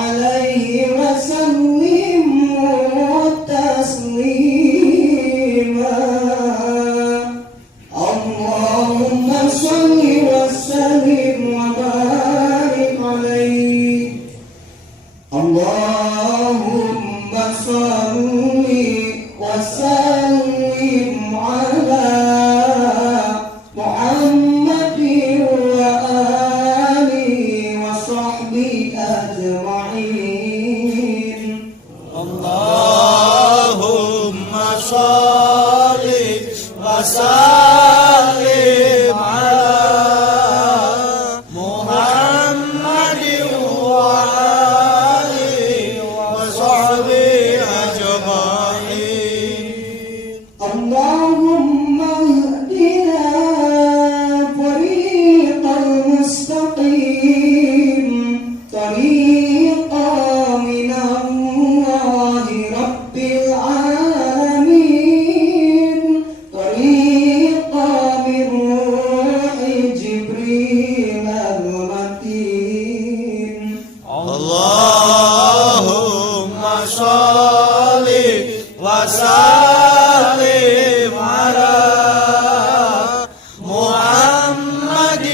عليه وسلموا صلي وسلم على محمد وآله وصحبه أجمعين. اللهم صل وسلم على محمد وآله وصحبه أجمعين. اللهم اهدنا طريق المستقيم طريقا من الله رب العالمين طريقا من روح جبريل المتين. اللهم صل وسلم على محمد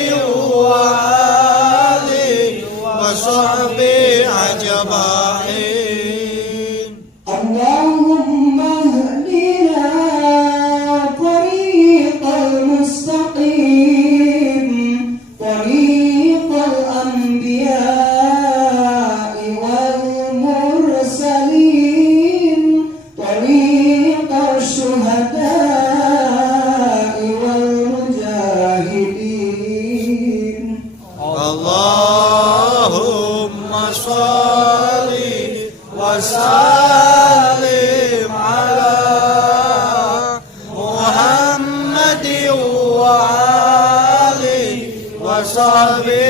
وآله وصحبه أجمعين. اللهم اهدنا طريق المستقيم طريق الأنبياء والمرسلين طريق الشهداء والمجاهدين. اللهم صل وسلم على محمد وآله وصحبه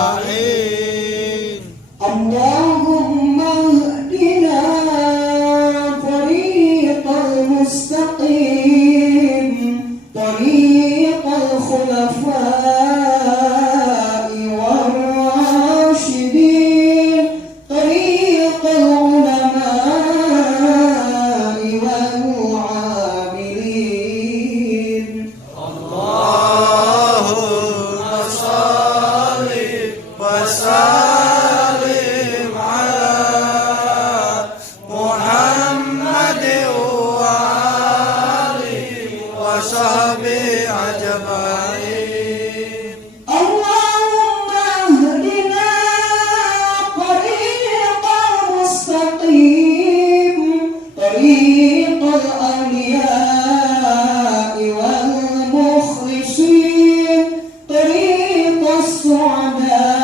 أجمعين. اللهم اهدنا طريق المستقيم طريق الخلفاء والراشدين طريق العلماء والعاملين. اللهم صل وسلم على محمد وآله وصحبه أجمعين. اللهم اهدنا طريق المستقيم طريق الأولياء والمخلصين طريق السعداء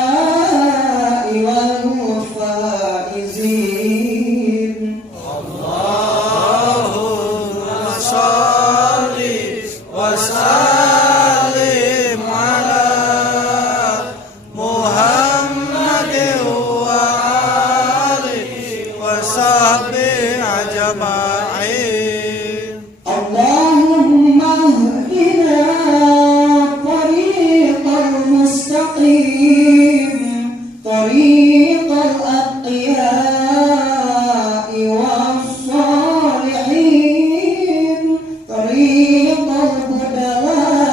والفائزين. اللهم صل وسلم على محمد وآله وصحبه أجمعين. اللهم اهدنا طريق المستقيم طريق الأتقياء والصالحين طريق البدلاء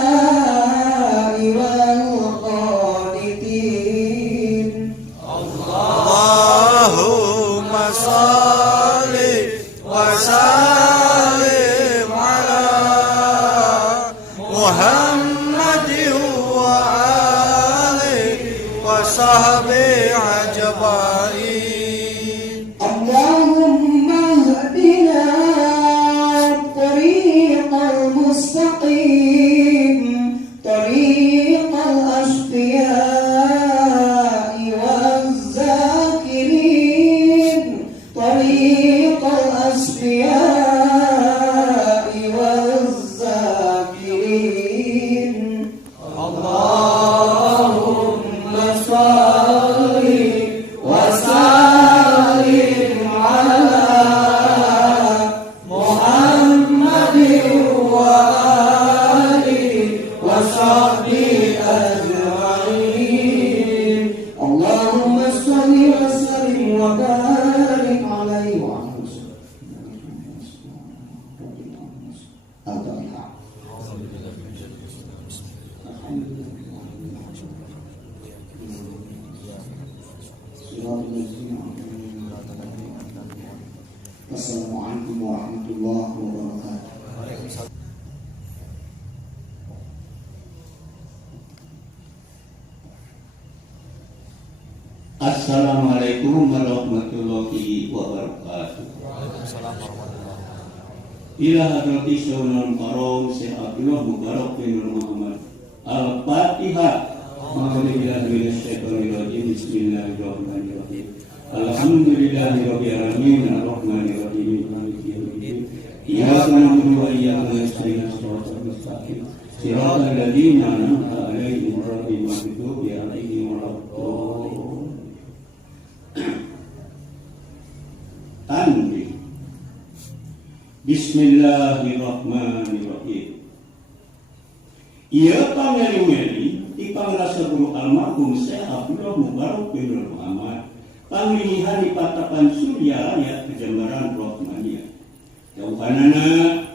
والقانتين. اللهم صل وسلم على محمد وآله وصحبه أجمعين. اللهم اهدنا طريق المستقيم طريق الأشقياء والذاكرين طريق الأصفياء والذاكرين. اللهم صل وسلم على محمد وآله وصحبه أجمعين. اللهم صل وسلم وبارك عليه وعلى Assalamualaikum warahmatullahi wabarakatuh. Assalamualaikum warahmatullahi wabarakatuh. Ila hadrati Syaikhul Karam Syekh Abdullah Mubarak bin Muhammad. Al-Fatihah. Bismillahirrahmanirrahim. Alhamdulillahirabbil alamin arrahmanir rahim maliki yaumiddin. Iyyaka na'budu wa iyyaka nasta'in shiratal mustaqim. Shiratal ladzina an'amta 'alaihim ghairil maghdubi 'alaihim waladdallin. Tanbih. Bismillahirrahmanirrahim. Ia pangeri-meri ipang rasa guru almarhum Syekh Abdullah Mubarak bin Muhammad panglinihan di patapan surya rakyat kejambaran Rahmaniyah. Jauhanana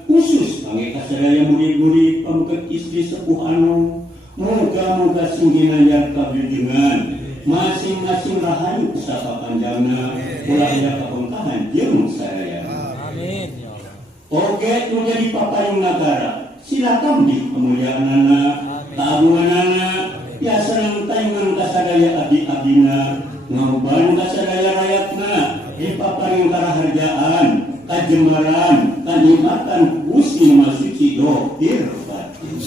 khusus panggil kasadaya murid-murid pamukat istri sepuh anu moga-moga singginan yang kabijengan masing-masing rahayu pusaka panjangna ulah ya kapungkahan jeung sadaya. Amin ya Allah. Oge nu jadi papayung nagara silakan di kemuliaanana keagunganana biasa nang taingan kasadaya abdi-abdina ngauban kasadaya rakyatna di papayung karaharjaan kajemaran kanikmatan Gusti Masuci dohir batin.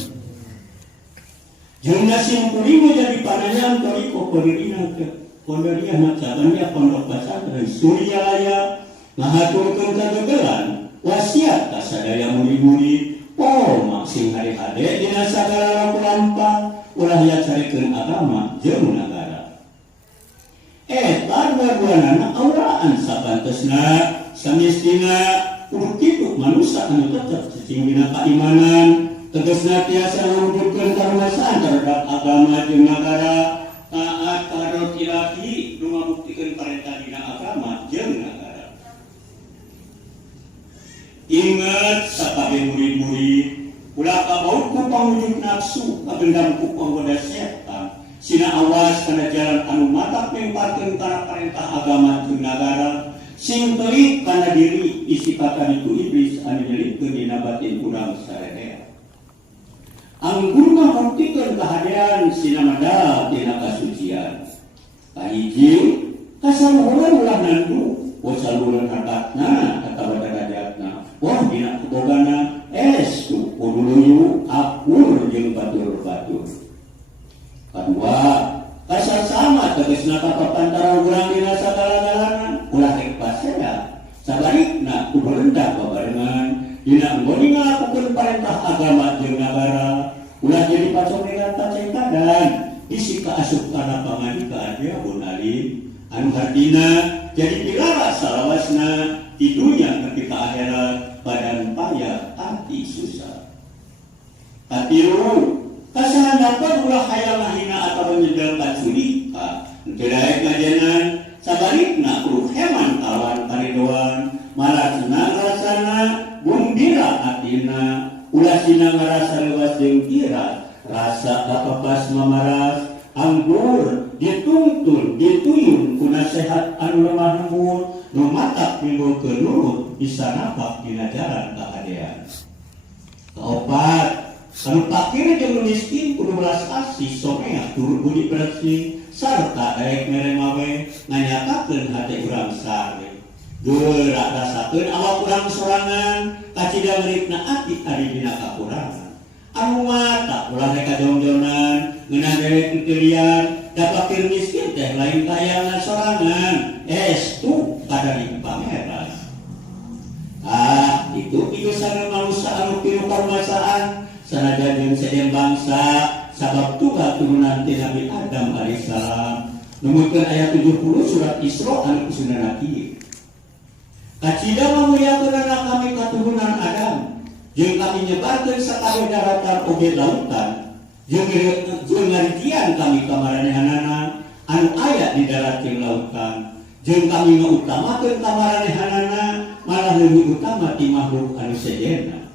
Jeung nasim kuring jadi pananyan toriko ponderina ke ponderiah macamnya pondok pesantren Surya Raya ngahaturkeun kageugelan wasiat kasadaya murid-murid pomak sing hade-hade dina sagala lampah ulah ya carikeun agama jeung nagara. Eta baruanana auraan sapantesna samistina kudu kitu manusia anu tetep cicingina keimanan tegasna tiasa mewujudkeun kaluasan terhadap agama jeung nagara taat karo ilahi nu ngabuktikeun parentah dina agama jeung nagara. Ingat sakabeh murid-murid ulah kabaut ku pangwujud nafsu kagendam ku panggoda setan sina awas kana jalan anu matak mengparkeun kana parentah agama jeung nagara sing teuing kana diri isipatan itu iblis anu nyelipkeun dina batin urang sarerea. Anggurna muktikeun kehadiran sinamada tina kasucian. Kahiji kasaluhuran ulah nandu, wasaluhuran hartatna atawa derajatna. Wah dina kebogana estu kudu luyu akur jeung batur-batur. Kedua, kasasama tegasna kapantara urang dina sagala-galana ulah rek pasea. Sabalikna kudu rendah babarengan dina anggoni ngalakukeun parentah agama jeung nagara ulah jadi pacokelan pacekadan isi kaasup kana pangandika adiabun alim anu hardina jadi pilara salawasna di dunia ketika akhirat badan payah hati susah. Katiru kasahandapan ulah hayang ngahina atawa nyedelkan sulika teu daek ngajenan sabalikna kudu heman kawan karidoan malah senang rasana gumbira atina ulah sina ngarasa leuwas jeung kira rasa kapepas mamaras anggur ditungtul dituyun ku nasihat anu lemah lembut nu matak nimbulkeun nurut bisa napak dina jalan kahadean. Kaopat anu fakir jeung miskin kudu belas asih someah turut budi bersih sarta daek mere mawe nganyatakeun hate urang sare. Gerak rasakeun awak urang sorangan kacida ngeuripna ati ari dina kakurangan. Anu mata ulah rek kajongjonan ngeunah derek keukeulian da fakir miskin teh lain kayangan sorangan estu kadari pameran. Itu pigesan manusia anu pinuh karumasaan sanajan jeung seden bangsa sabab tuga turunan ti Nabi Adam alaihissalam. Numutkeun ayat 70 surat Isra anu kusuna kieu. Kacida mamuliakeun kami katurunan Adam jeung kami nyebarkeun sakabeh daratan oge lautan jeung ngarijian kami kamaranehanana anu aya di darat jeung lautan jeung kami ngautamakeun kamaranehanana malah leuwih utama ti makhluk anu sejenna.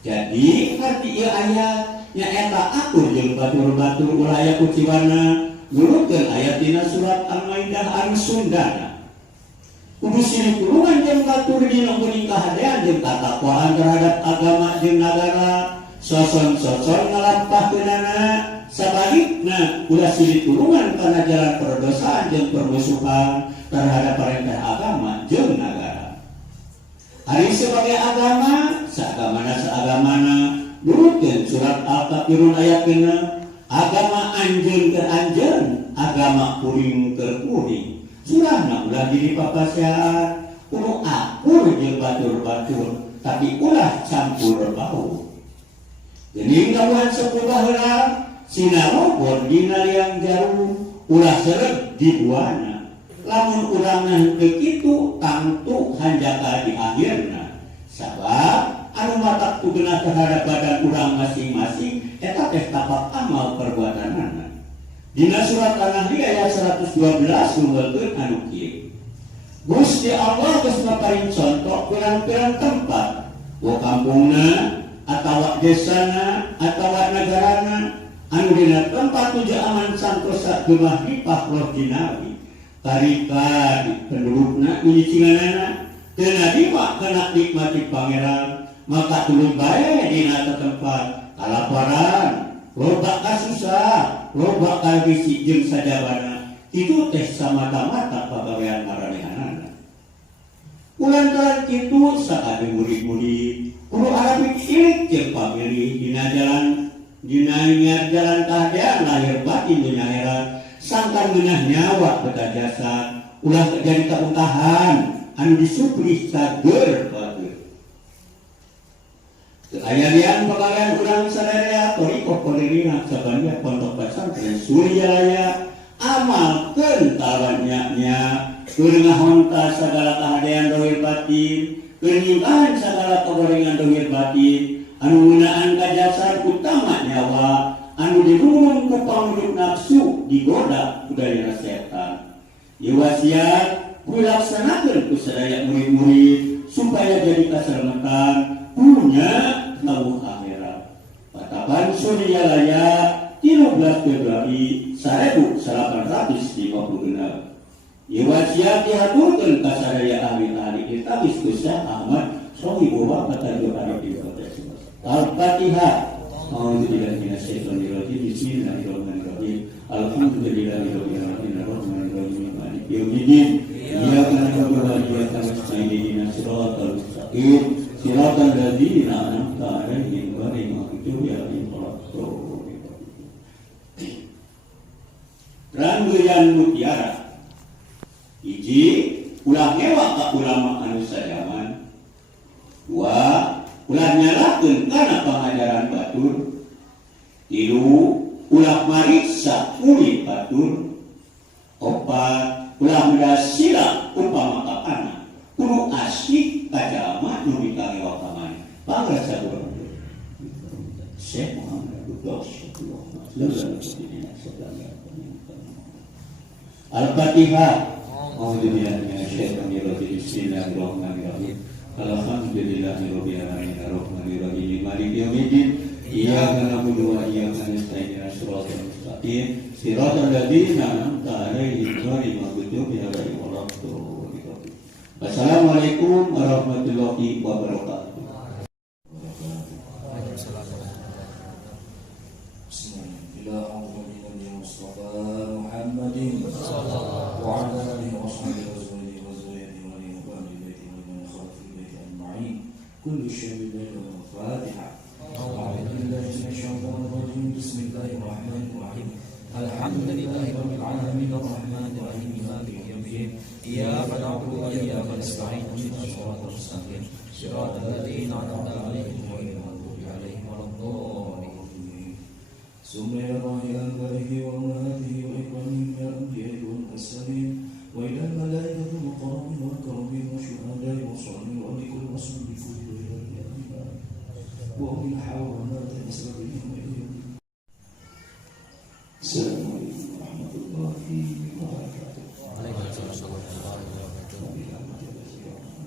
Jadi arti ieu ayat nyaeta akur jeung batur-batur ulah aya kuciwana nurutkeun ayat dina surat Al-Maidah anu Sundana. kudu silitulungan jeung batur dina geuning kahadean jeung katakwaan terhadap agama jeung nagara soson-soson ngalampahkeunana sabalikna ulah silitulungan kana jalan perdosaan jeung permusuhan terhadap perintah agama jeung nagara. Ari sebagai agama saagamana nurutkeun surat Al-Kafirun ayat 6 agama anjeun keur anjeun agama kuring keur kuring. Surahna ulah jadi papasean, kudu akur jeung batur-batur, tapi ulah campur bau. Jadi kawan sepuh baheula sinarobor dina liang jarum, ulah seret di buana. Lamun urangna henteu kitu, tangtu hanjaka di akhirna. Sabab anu matak tugena terhadap badan urang masing-masing eta teh tapak amal perbuatanana. Dina surat An-Nahl ayat 112 numeukeun anu kieu. Gusti Allah geus maparing contoh pirang-pirang tempat, wo kampungna atawa desana atawa nagarana anu dina tempat tujuh aman santosa gemah nipah roh jinawi. Tarika pendudukna nyiciganana teu nadiwa kana nikmati pangeran, maka tuluy bae dina tempat kalaparan, loba kasusah, loba kabisi jeung sajabana, itu teh samata-mata pagawean maranehanana. Kulantaran kitu sakade murid-murid kudu arabi irit jeung pamilih dina jalan kahadean lahir batin dunya akhirat sangkan geunah nyawa beda jasa ulah jadi kabutahan anu disupri sager batur. Ayalian pagawean urang sadaya toriko kolerina sabania pondok pesantren Suryalaya amalkeun tawannya keurangahonta segala kahadean dohir batin, kenyingkahan segala kegorengan dohir batin, anu ngeunaan kajasan utama nyawa, anu dirungun ku panguduk nafsu digoda budaya setan. Ieu wasiat dilaksanakeun ku sadaya murid-murid supaya jadi kasermetan punya tauh akhirat. Patapan Suryalaya 13 Februari 1856. Ieu wasiat dihaturkeun ka sadaya ahli-ahli kitab Syekh Ahmad Sohibul Batarjo Arabi Al-Fatihah. A'udzubillahi minasyaitonir rajim. Bismillahirrahmanirrahim. Alhamdulillahirabbil alamin arrahmanirrahim maliki yaumiddin. Iyyaka na'budu wa iyyaka nasta'in ihdinas siratal mustaqim. Siratal ladzina an'amta 'alaihim ghairil maghdubi 'alaihim waladdallin. Rangeuyan mutiara hiji ulah ngewa ka ulama anu sajaman, dua ulah nyalakeun kana pangajaran batur, tilu ulah mariksa murid batur, opat ulah mendasila upama kapana kudu asik ka jalma nu dikarewa ka maneh. Pangrasa urang Syekh Muhammad Abdullah Al-Fatihah. A'udzubillahi minasyaitonir rajim. Bismillahirrahmanirrahim. Alhamdulillahirabbil alamin arrahmanir rahim maliki yaumiddin. Iyyaka na'budu wa iyyaka nasta'in ihdinas siratal mustaqim. Siratal ladzina an'amta 'alaihim ghairil maghdubi 'alaihim waladdallin. Wassalamualaikum warahmatullahi wabarakatuh. Bismillahirrahmanirrahim. Mustafa Muhammadin sallallahu alaihi wasallam كل شيء بالله والفاتحة. أعوذ بالله من الشيطان الرجيم. بسم الله الرحمن الرحيم. الحمد لله رب العالمين الرحمن الرحيم مالك يوم الدين. إياك نعبد وإياك نستعين اهدنا الصراط المستقيم صراط الذين أنعمت عليهم غير المغضوب عليهم ولا الضالين. ثم يرى إلى آبائه وأمهاته وإخوانهم من الأنبياء والمرسلين وإلى الملائكة المقربين والكرمين والشهداء والصالحين ولكل رسول بكل ومن حوامات أسبابهم إليهم. السلام عليكم ورحمة الله وبركاته. وعليكم السلام ورحمة الله وبركاته.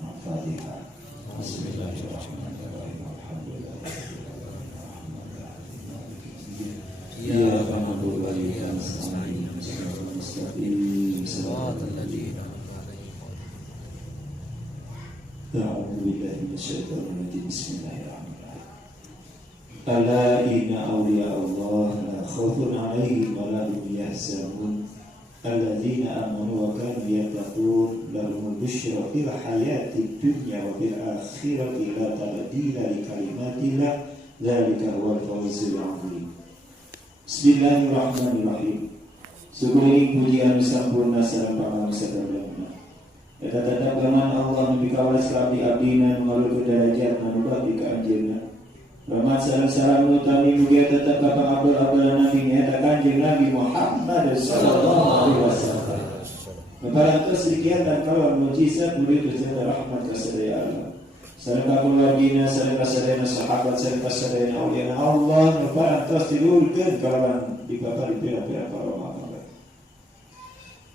الفاتحة. بسم الله الرحمن الرحيم. الحمد لله إياك نعبد وإياك نستعين. اهدنا الصراط المستقيم. صراط الذين أنعمت عليهم أعوذ بالله من الشيطان الرجيم بسم الله الرحمن الرحيم ألا إن أولياء الله لا خوف عليهم ولا هم يحزنون الذين آمنوا وكانوا يتقون لهم البشرى في الحياة الدنيا وفي الآخرة لا تبديل لكلمات الله ذلك هو الفوز العظيم بسم الله الرحمن الرحيم Syukur pujian sampurna sareng pangangsa kadang-kadang. Eta tetap firman Allah nabi kawalas kami abdina mengalu ke derajat manubah di kanjengna. Rahmat salam utami mugia tetap ka pangabul-abul nabi nyata kanjeng Nabi Muhammad sallallahu alaihi wasallam. Keparantos dikiatan kawan mujizat murid ujian rahmat kasadaya Allah. Sareng keluargina, sareng kasadaya sahabat, sareng kasadaya auliya Allah. Keparantos dilulkeun kawan di papari pira-pira para ulama.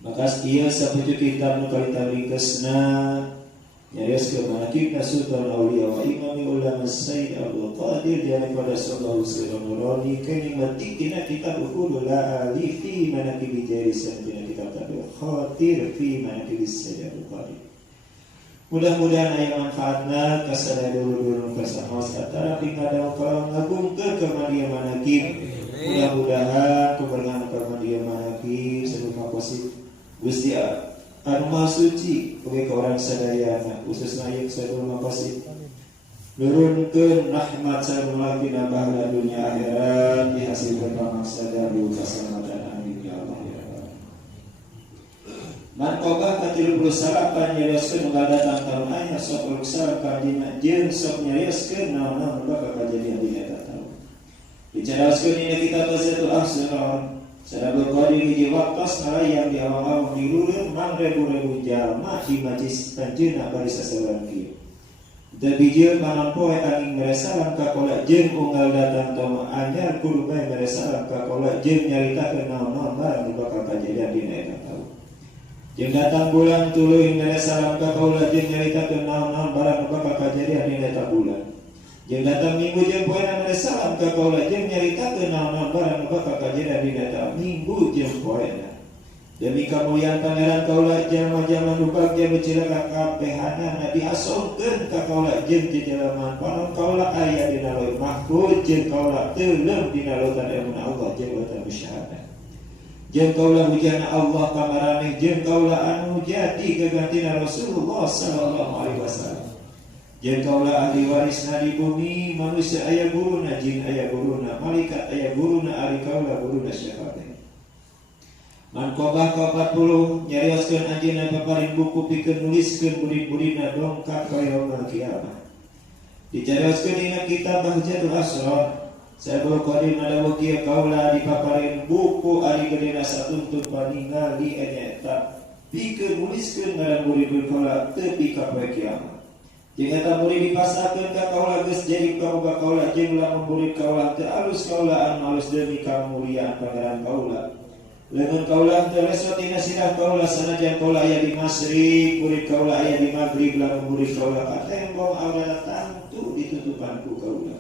Maka ia sapuju kitab nukalita ringkesna nyaris ke manakibna sultan awliya wa imami ulama Sayyid Abdul Qadir daripada sallallahu alaihi kalimatik kina kitab ukul la ali fi manakibi jarisan kina kitab tabi khatir fi manakibi Sayyid Abdul Qadir. Mudah-mudahan ayat manfaatna kasada dulu kasahos antara pingadau kalau ngagung ke kemadia manakib. Mudah-mudahan keberkahan kemadia manakib sebelum positif Gusti anu maha suci bagi orang sadayana khususna yang sadaya makasih nurunkeun rahmat sareng dina bahala dunia akhirat dihasilkeun pamangsa daru kaselamatan amin ya Allah ya Rabbal Man qobah katilu bersarapan nyarioskeun datang tahun anyar sok luksar kadina jeung sok nyarioskeun naon-naon bakal kajadian dina eta taun dicaraoskeun dina kitab Taziyatul Ahsan Sarabul Qadir hiji waktos yang di awal-awal dilureun mang rebu-rebu jalma di majlis tanjeuna bari sasaeueurang kieu. Da bijil panampoe angin meresalan ka kolak jeung unggal datang toma anyar kudu bae meresalan ka kolak jeung nyaritakeun naon-naon barang nu bakal kajadian dina eta taun. Jeung datang bulan tuluy meresalan ka kolak jeung nyaritakeun naon-naon barang nu bakal kajadian dina eta bulan. Jeung datang minggu jeung poena meresalan ka kaula jeung nyaritakeun naon-naon barang nu bakal kajadian dina eta minggu jeung poena. Demi kamuliaan pangeran kaula jalma-jalma nu bagja becilaka kabehanana diasongkeun ka kaula jeung jejelaman panon kaula aya dina lauh mahfuz jeung kaula teuleum dina lautan ilmu Allah jeung lautan musyahadah. Jeung kaula hujana Allah kamarane jeung kaula anu jati gagantina Rasulullah sallallahu alaihi wasallam. Jeung kaula ahli warisna di bumi manusia aya guruna jin aya guruna malaikat aya guruna ari kaula guruna syekh. Man qobah ka 40 nyarioskeun anjeunna paparing buku pikeun nuliskeun murid-muridna dongkap ka yaumul kiamah. Dicarioskeun dina kitab Bahjatul Asrar Sabul Qadir nadawu kieu kaula dipaparing buku ari gedena satuntun paningali eta pikeun nuliskeun ngaran murid-murid kaula teu pika poe kiamat. Jeung eta murid dipasrahkeun ka kaula geus jadi kaula kaula jeung lamun murid kaula teu alus kaula anu alus demi kamuliaan pangeran kaula. Lamun kaula teu lesot dina sirah kaula sanajan kaula aya di masyriq, murid kaula aya di maghrib, lamun murid kaula ka tembong awal tantu ditutupan ku kaula.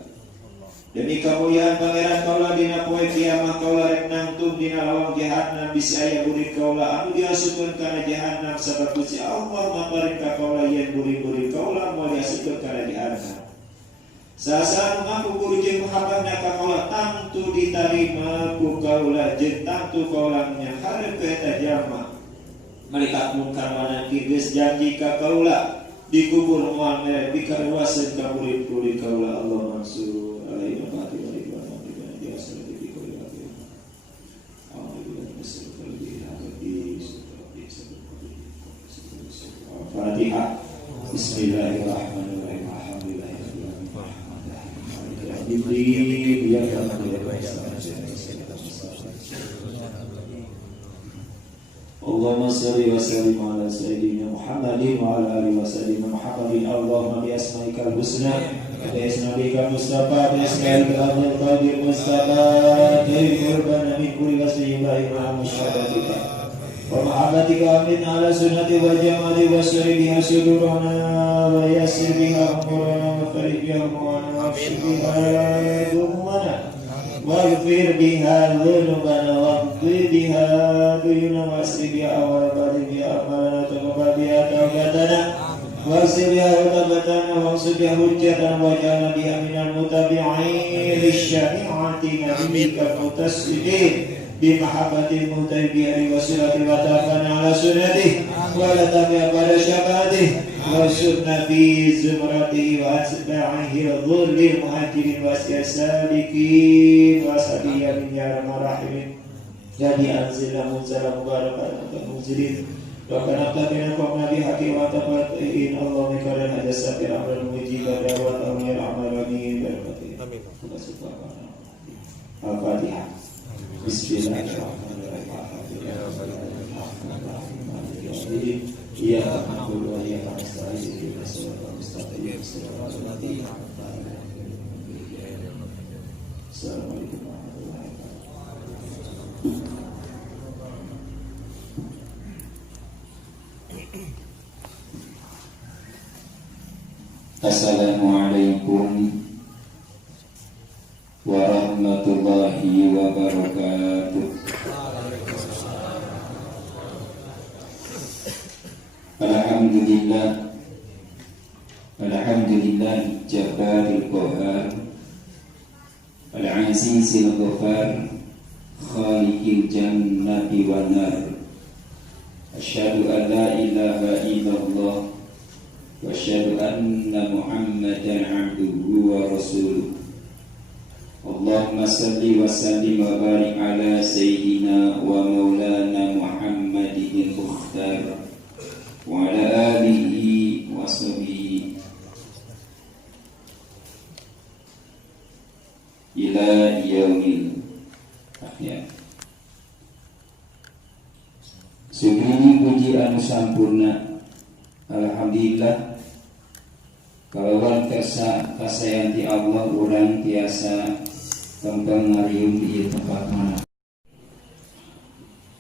Demi kamuliaan pangeran kaula dina poe kiamah kaula rek nangtung dina lawang jahanam bisa aya murid kaula anu diasupkeun kana jahanam sabab Gusti Allah maparing ka kaula yen murid-murid kaula moal diasupkeun kana jahanam. Sasaran ngaku guru jeung muhabbatna ka kaula tantu ditarima ku kaula jeung tantu kaula nya hareup ka eta jalma. Malaikat munkar manaki geus janji ka kaula dikubur moal mere bikaruaseun ka murid-murid kaula Allah mansur. Fatihah. Bismillahirrahmanirrahim. Allahumma salli wa sallim ala sayyidina Muhammadin wa ala alihi wa sallim Muhammadin. Allahumma bi asma'ikal husna wa isma'ikal mustafa wa isma'ikal Abdul Qadir Mustafa dari kurban min kulli wasyibahi wa musyahadatika wa mahabbatika amin ala sunnati wa jamali wa suri biha sudurana wa yassir biha umurana wa farij biha umurana wa afshir biha dumana waghfir biha dhunubana waghfir biha duyuna wasri biha awal badir biha amalana taqabbal biha tawbatana واغسل بها رتبتنا وانصب بها حجة واجعلنا بها من المتبعين للشريعة نبيك المتصلين بمحبة المهتدين بوسيلة وتوفنا على سنته ولا تبع بعد شفاعته وارزقنا في زمرته واتباعه الظل المهاجرين والسالكين وسبيا يا ارحم الراحمين. Jadi anzilna munzala mubarakan untuk munzilin Doakan abdabina kaum nabi hakim wa tabatin Allah mikaran hajat safir amran mujibah da'wat amir amal amin berkati amin. Al-Fatihah. Bismillahirrahmanirrahim. Ya na'budu wa iyyaka nasta'in ihdinas siratal mustaqim siratal ladzina an'amta 'alaihim. Assalamualaikum warahmatullahi wabarakatuh. Assalamualaikum warahmatullahi wabarakatuh. Alhamdulillah Jabbaril Qahhar Al-Azizil Ghaffar Khaliqil Jannati wan Nar. Asyhadu an la ilaha illallah wa asyhadu anna Muhammadan abduhu wa rasuluh. Allahumma salli wa sallim wa barik ala sayyidina wa maulana Muhammadin mukhtar wa ala alihi wa sahbihi ila yaumil akhir. Segini puji anu sampurna, alhamdulillah. Kalawan kasayanti Allah urang tiasa kembang ngarium di tempat mana.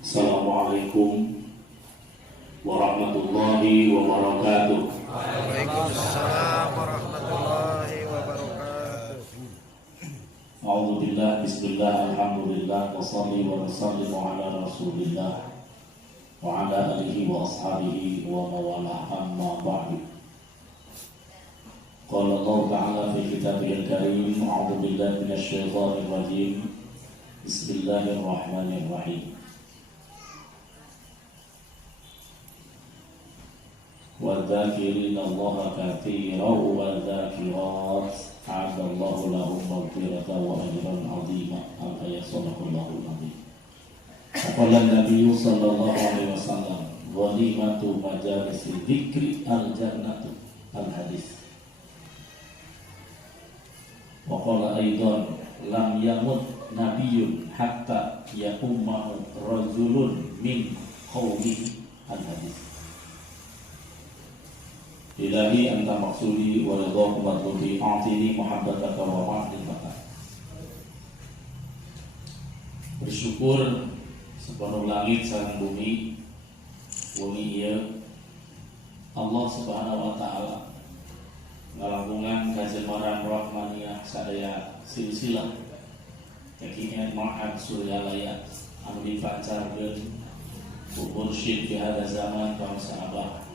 Assalamualaikum warahmatullahi wabarakatuh. Waalaikumsalam warahmatullahi wabarakatuh. A'udzu billah, bismillah, alhamdulillah, wa shalli wa nusallimu ala rasulillah wa ala alihi wa ashabihi wa mawalah, amma ba'du. Qala Allah Ta'ala fi kitabihil karim, a'udzu billahi minasy syaithanir rajim. Bismillahirrahmanirrahim. وَالذَّاكِرِينَ اللَّهَ كَثِيرًا وَالذَّاكِرَاتِ أَعَدَّ اللَّهُ لَهُم مَغْفِرَةً وَأَجْرًا عَظِيمًا. Al-ayat Sadaqallahul Azim. Qala Nabi sallallahu alaihi wasallam, ghanimatu majalisil dzikri al-jannatu al-hadis. Wa qala aidan lam yamut nabiyyun hatta yaqummahu rajulun min qaumihi al-hadis. Ilahi anta maksudi wa ridhaku matlubi a'tini muhabbataka wa wa'dil bakat. Bersyukur sepenuh langit sareng bumi ieu Allah Subhanahu wa taala ngalangkungan kajemaran rahmaniyah sadaya silsilah kakinya ma'ad suryalaya anu dipancarkeun ku mursyid fi hada zaman kaum sahabat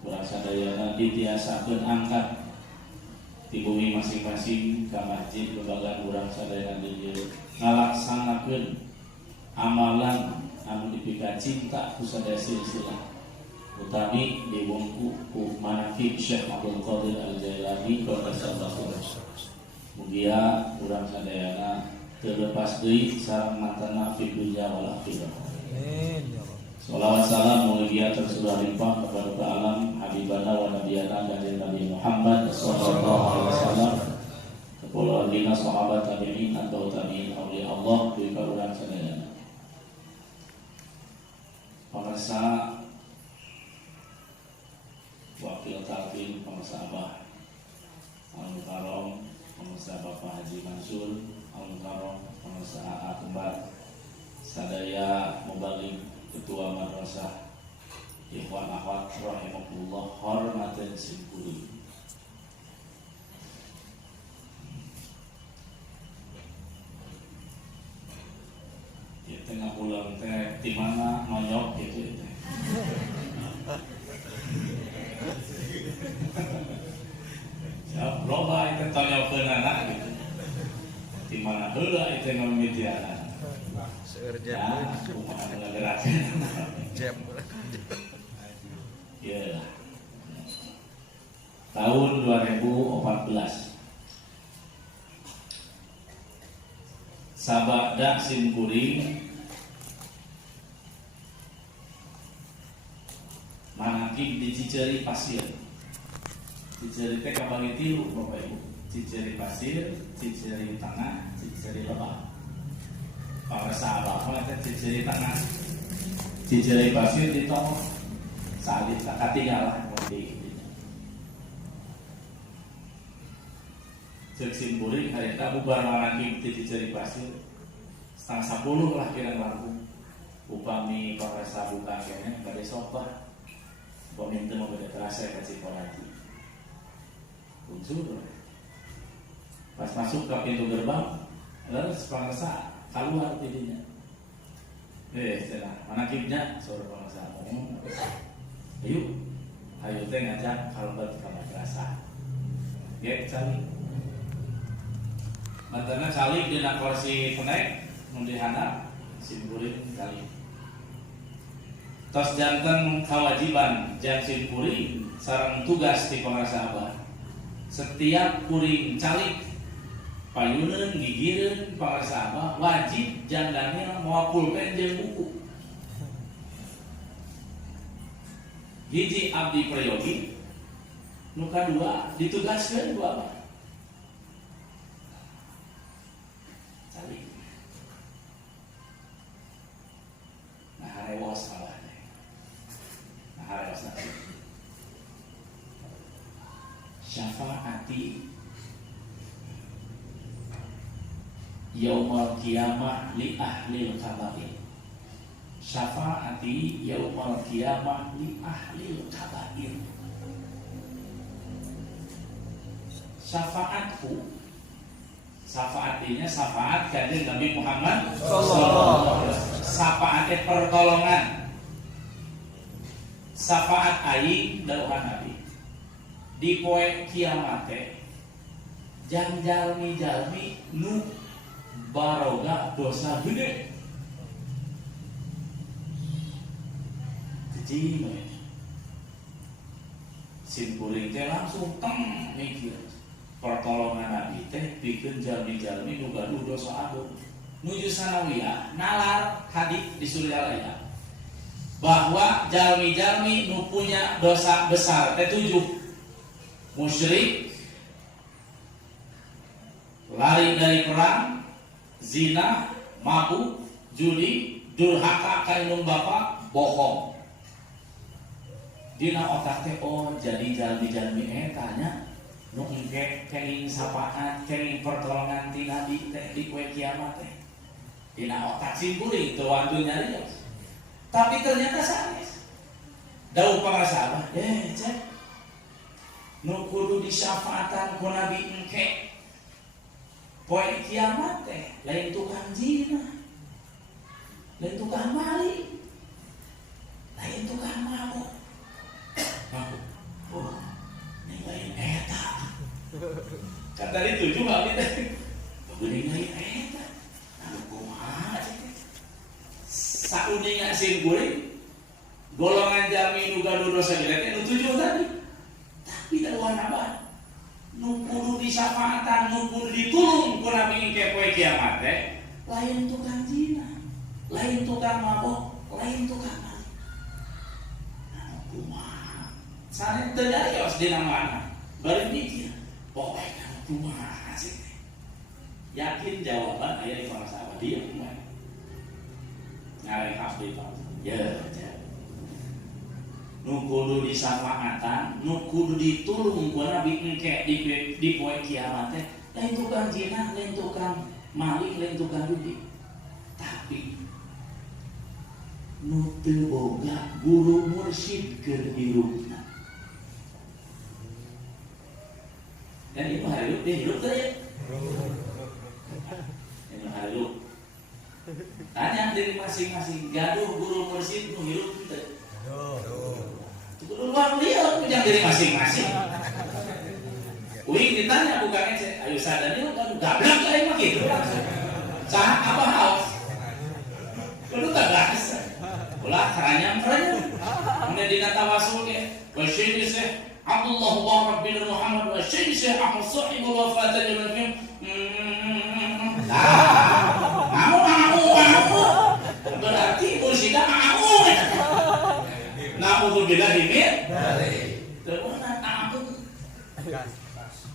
urang sadayana ditiasakeun angkat di bumi masing-masing ka masjid lembaga urang sadayana dieu ngalaksanakeun amalan anu dipika cinta ku sadaya silsilah utami diwungku ku manaqib Syekh Abdul Qadir Al-Jailani qaddasallahu mugia urang sadayana teu lepas deui sareng mantena fi dunya wal akhirah. Amin. Salawat salam mulia tersurah limpah kepada alam habibana wa nabiyana dan Nabi Muhammad sallallahu alaihi wasallam, kepada lina sahabat tabi'in atau tabi'in auliya Allah di karunan sadayana. Pemirsa wakil talqin, pemirsa Abah Al-Mukarram, pemirsa Bapak Haji Mansur Al-Mukarram, pemirsa A.A. Kembar, sadaya mubaligh Ketua Madrasah Ikhwan Akhwat rahimakumullah, hormatan simpuri. Ya tengah bulan teh di mana mayok gitu teh. tonyokeun anak gitu. Di mana heula itu ngamimitian. Seueur Ya, jam. kumaha ngagerakeun. Jam. Ya. Tahun 2014. Sabada simkuring manakib di Ciceuri pasir. Ciceuri teh kabagi tilu Bapak Ibu. Ciceuri pasir, Ciceuri tengah, Ciceuri lebah. Para sahabat teh Ciceuri tengah. Ciceuri pasir ditong salib katiga lah di cek simkuring harita bubar manakib di Ciceuri pasir. Setengah 10 lah kira lampu. Upami Polresta buka kene bade sopa. Peminta mau beda terasa kasih lagi. Unsur. Pas masuk ke pintu gerbang, lalu Polresta keluar tidinya. Celah, manakibnya suruh Polresta ngomong. Ayo teh ngajak kalbat ke madrasah. Gek calik. Mantana calik dina kursi penek, nundi handap, simkuring calik. Tos janten kewajiban jang simkuring sareng tugas di Polresta Abah. Setiap kuring calik payuneun gigireun Polresta Abah wajib jandana moal pulpen jeung buku. Hiji abdi prayogi, nu kadua ditugaskeun ku Abah. Calik. Nah harewos Abah. Syafaati yaumal qiyamah li ahlil kabair. Syafaati yaumal qiyamah li ahlil kabair. Syafaatku, syafaatinya syafaat kanjeng Nabi Muhammad sallallahu alaihi wasallam. Syafaatnya pertolongan. Syafaat aing dawuhan Nabi di poe kiamat teh jang jalmi-jalmi nu baroga dosa gede kecil simkuring teh langsung mikir pertolongan Nabi teh bikin jalmi-jalmi nu gaduh dosa agung nuju sanawiyah nalar hadits di Suryalaya bahwa jalmi-jalmi nu punya dosa besar teh 7: musyrik, lari dari perang, zina, mabuk, judi, durhaka ka indung bapa, bohong. Dina otak teh jadi jalmi-jalmi eta nya nu engke kenging sapaat, kenging pertolongan ti Nabi teh di poe kiamat teh. Dina otak simkuring teu wantun nyarios. Tapi ternyata sanes. Dawuh para sahabat, cek nu kudu disyafaatan ku Nabi engke poe kiamat teh lain tukang zina, lain tukang maling, lain tukang mabuk. Ini lain eta. Kan tadi 7 abdi teh. Geuning lain eta. Anu kumaha cek. Sauninga simkuring golongan jalmi nu gaduh dosa gede teh nu 7 tadi. Tapi dawuhan Abah nu kudu disyafaatan, nu kudu ditulung ku Nabi engke poe kiamat teh lain tukang zina, lain tukang mabok, lain tukang maling. Anu kumaha? Sare teu nyarios dina mana? Bari mikir, pokoknya anu kumaha sih? Yakin jawaban aya di Polresta Abah dia kumaha? Ngareng abdi tah. Ya. Nu kudu disyafaatan, nu kudu ditulung ku Nabi engke di poe kiamat teh lain tukang zina, lain tukang maling, lain tukang judi. Tapi nu teu boga guru mursyid keur hirupna. Dan itu hirup teh hirup teh ya. Ini hirup. Tanya diri masing-masing, gaduh guru mursyid nu hirup teh. Luar lihat punya diri masing-masing. Uing ditanya bukan ece, ayo sadani kan gablak kayak mah gitu. Sah apa haus? Kudu tegas. Ulah karanya. Kemudian dina tawasul ge, wa syekh Syekh Abdullah wa Rabbil Muhammad wa syekh Syekh Ahmad sahibul wafat al-Jannah. Kamu. Berarti mursyida kamu. Na'udzubillahi min terunan aku.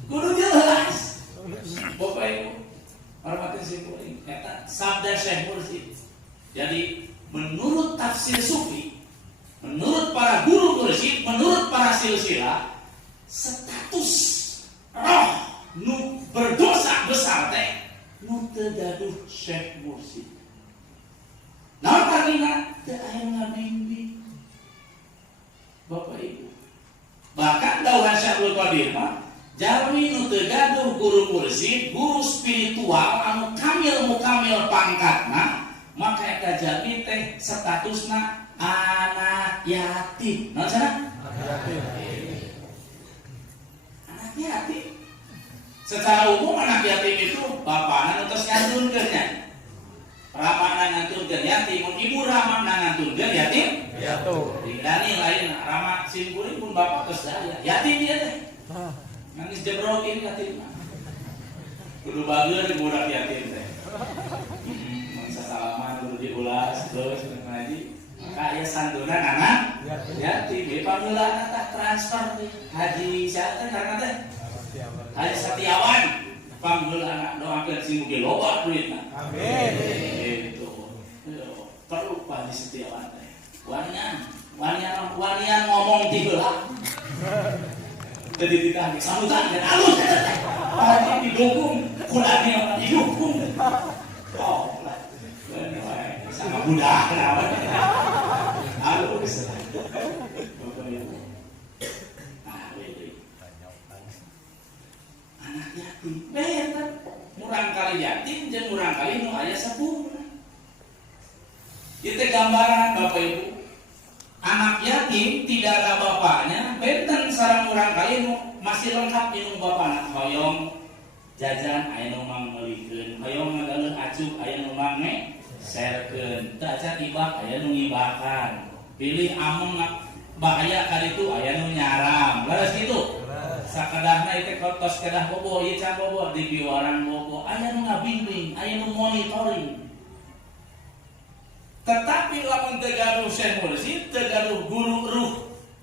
Kudu jelas. Bapak Ibu, hormatin simpuling. Eta sabda Syekh Mursyid. Jadi menurut tafsir sufi, menurut para guru mursyid, menurut para silsilah, status roh nu berdosa besar teh nu teu gaduh Syekh Mursyid. Naon artina teu aya ngabimbing. Bapak Ibu. Bahkan dawuhan Syaikhul Qadir mah jalmi nu teu gaduh guru mursyid, guru spiritual anu kamil mukamil pangkatna, maka eta jalmi teh statusna anak yatim. Naon cenah? Anak yatim. Secara umum anak yatim itu bapana nu tos ngantunkeun nya. Ramana ngantunkeun yatim, mun ibu ramana ngantunkeun yatim. Dingdani lain rama simkuring pun bapak tos daya. Yatim dia teh. Nangis jebrok ini yatim. Kudu bageur budak yatim teh. Salaman kudu diulas terus ngaji. Maka aya santunan anak yatim. Dipanggeulan tah transfer Haji siapa karena teh? Haji Setiawan. Panggeulan anak doakeun sing mugi loba duitna. Amin. Itu. Perlu Haji Setiawan teh. Wanian ngomong ti heula. Jadi ditanya sambutan dan alus Haji didukung, kulanya didukung. Oh, sama budak lawan. Alus. Anak yatim, bener. Murang kali yatim jeung murang kali nu aya sapuuna. Itu gambaran Bapak Ibu. Anak yatim tidak ada bapaknya, benten sareng urang kali masih lengkap minum bapakna. Hoyong jajan aya nu mang meulikeun, hoyong ngagaleuh acuh aya nu mang serkeun, teu acan ibak aya nu ngibakan. Pilih ameng bahaya ka ditu aya nu nyaram. Leres kitu. Sakadahna ieu tos kedah bobo, ieu can bobo di biwaran bobo, aya nu ngabimbing, aya nu monitoring. Tetapi lamun teu gaduh Syekh Mursyid, teu gaduh guru ruh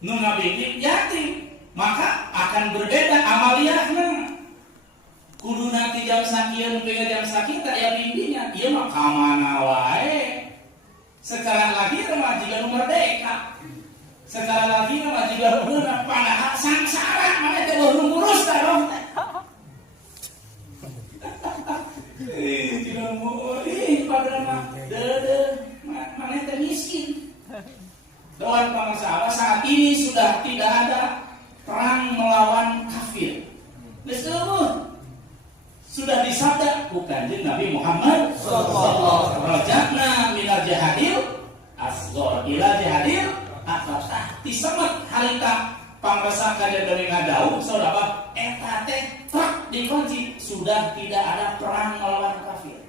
nu ngabimbing yatim, maka akan berbeda amaliyahna. Kudu nanti jam sakieu nepi ka jam sakieu teh aya bimbingan, ieu mah ka mana wae. Secara lahir mah jiga nu merdeka. Secara lahir mah jiga beunang padahal sangsara mah teh nu ngurus teh roh teh. Jiga nu ngurus padahal mah deudeuh mana teh miskin. Doan bangsa saat ini sudah tidak ada perang melawan kafir. Geus sudah disabda bukan jeung Nabi Muhammad sallallahu alaihi wasallam, rajana minal jihadil asghar ila jihadil akbar. Disemet harita pangresa kada dari ngadau saudara eta teh tak dikunci, sudah tidak ada perang melawan kafir.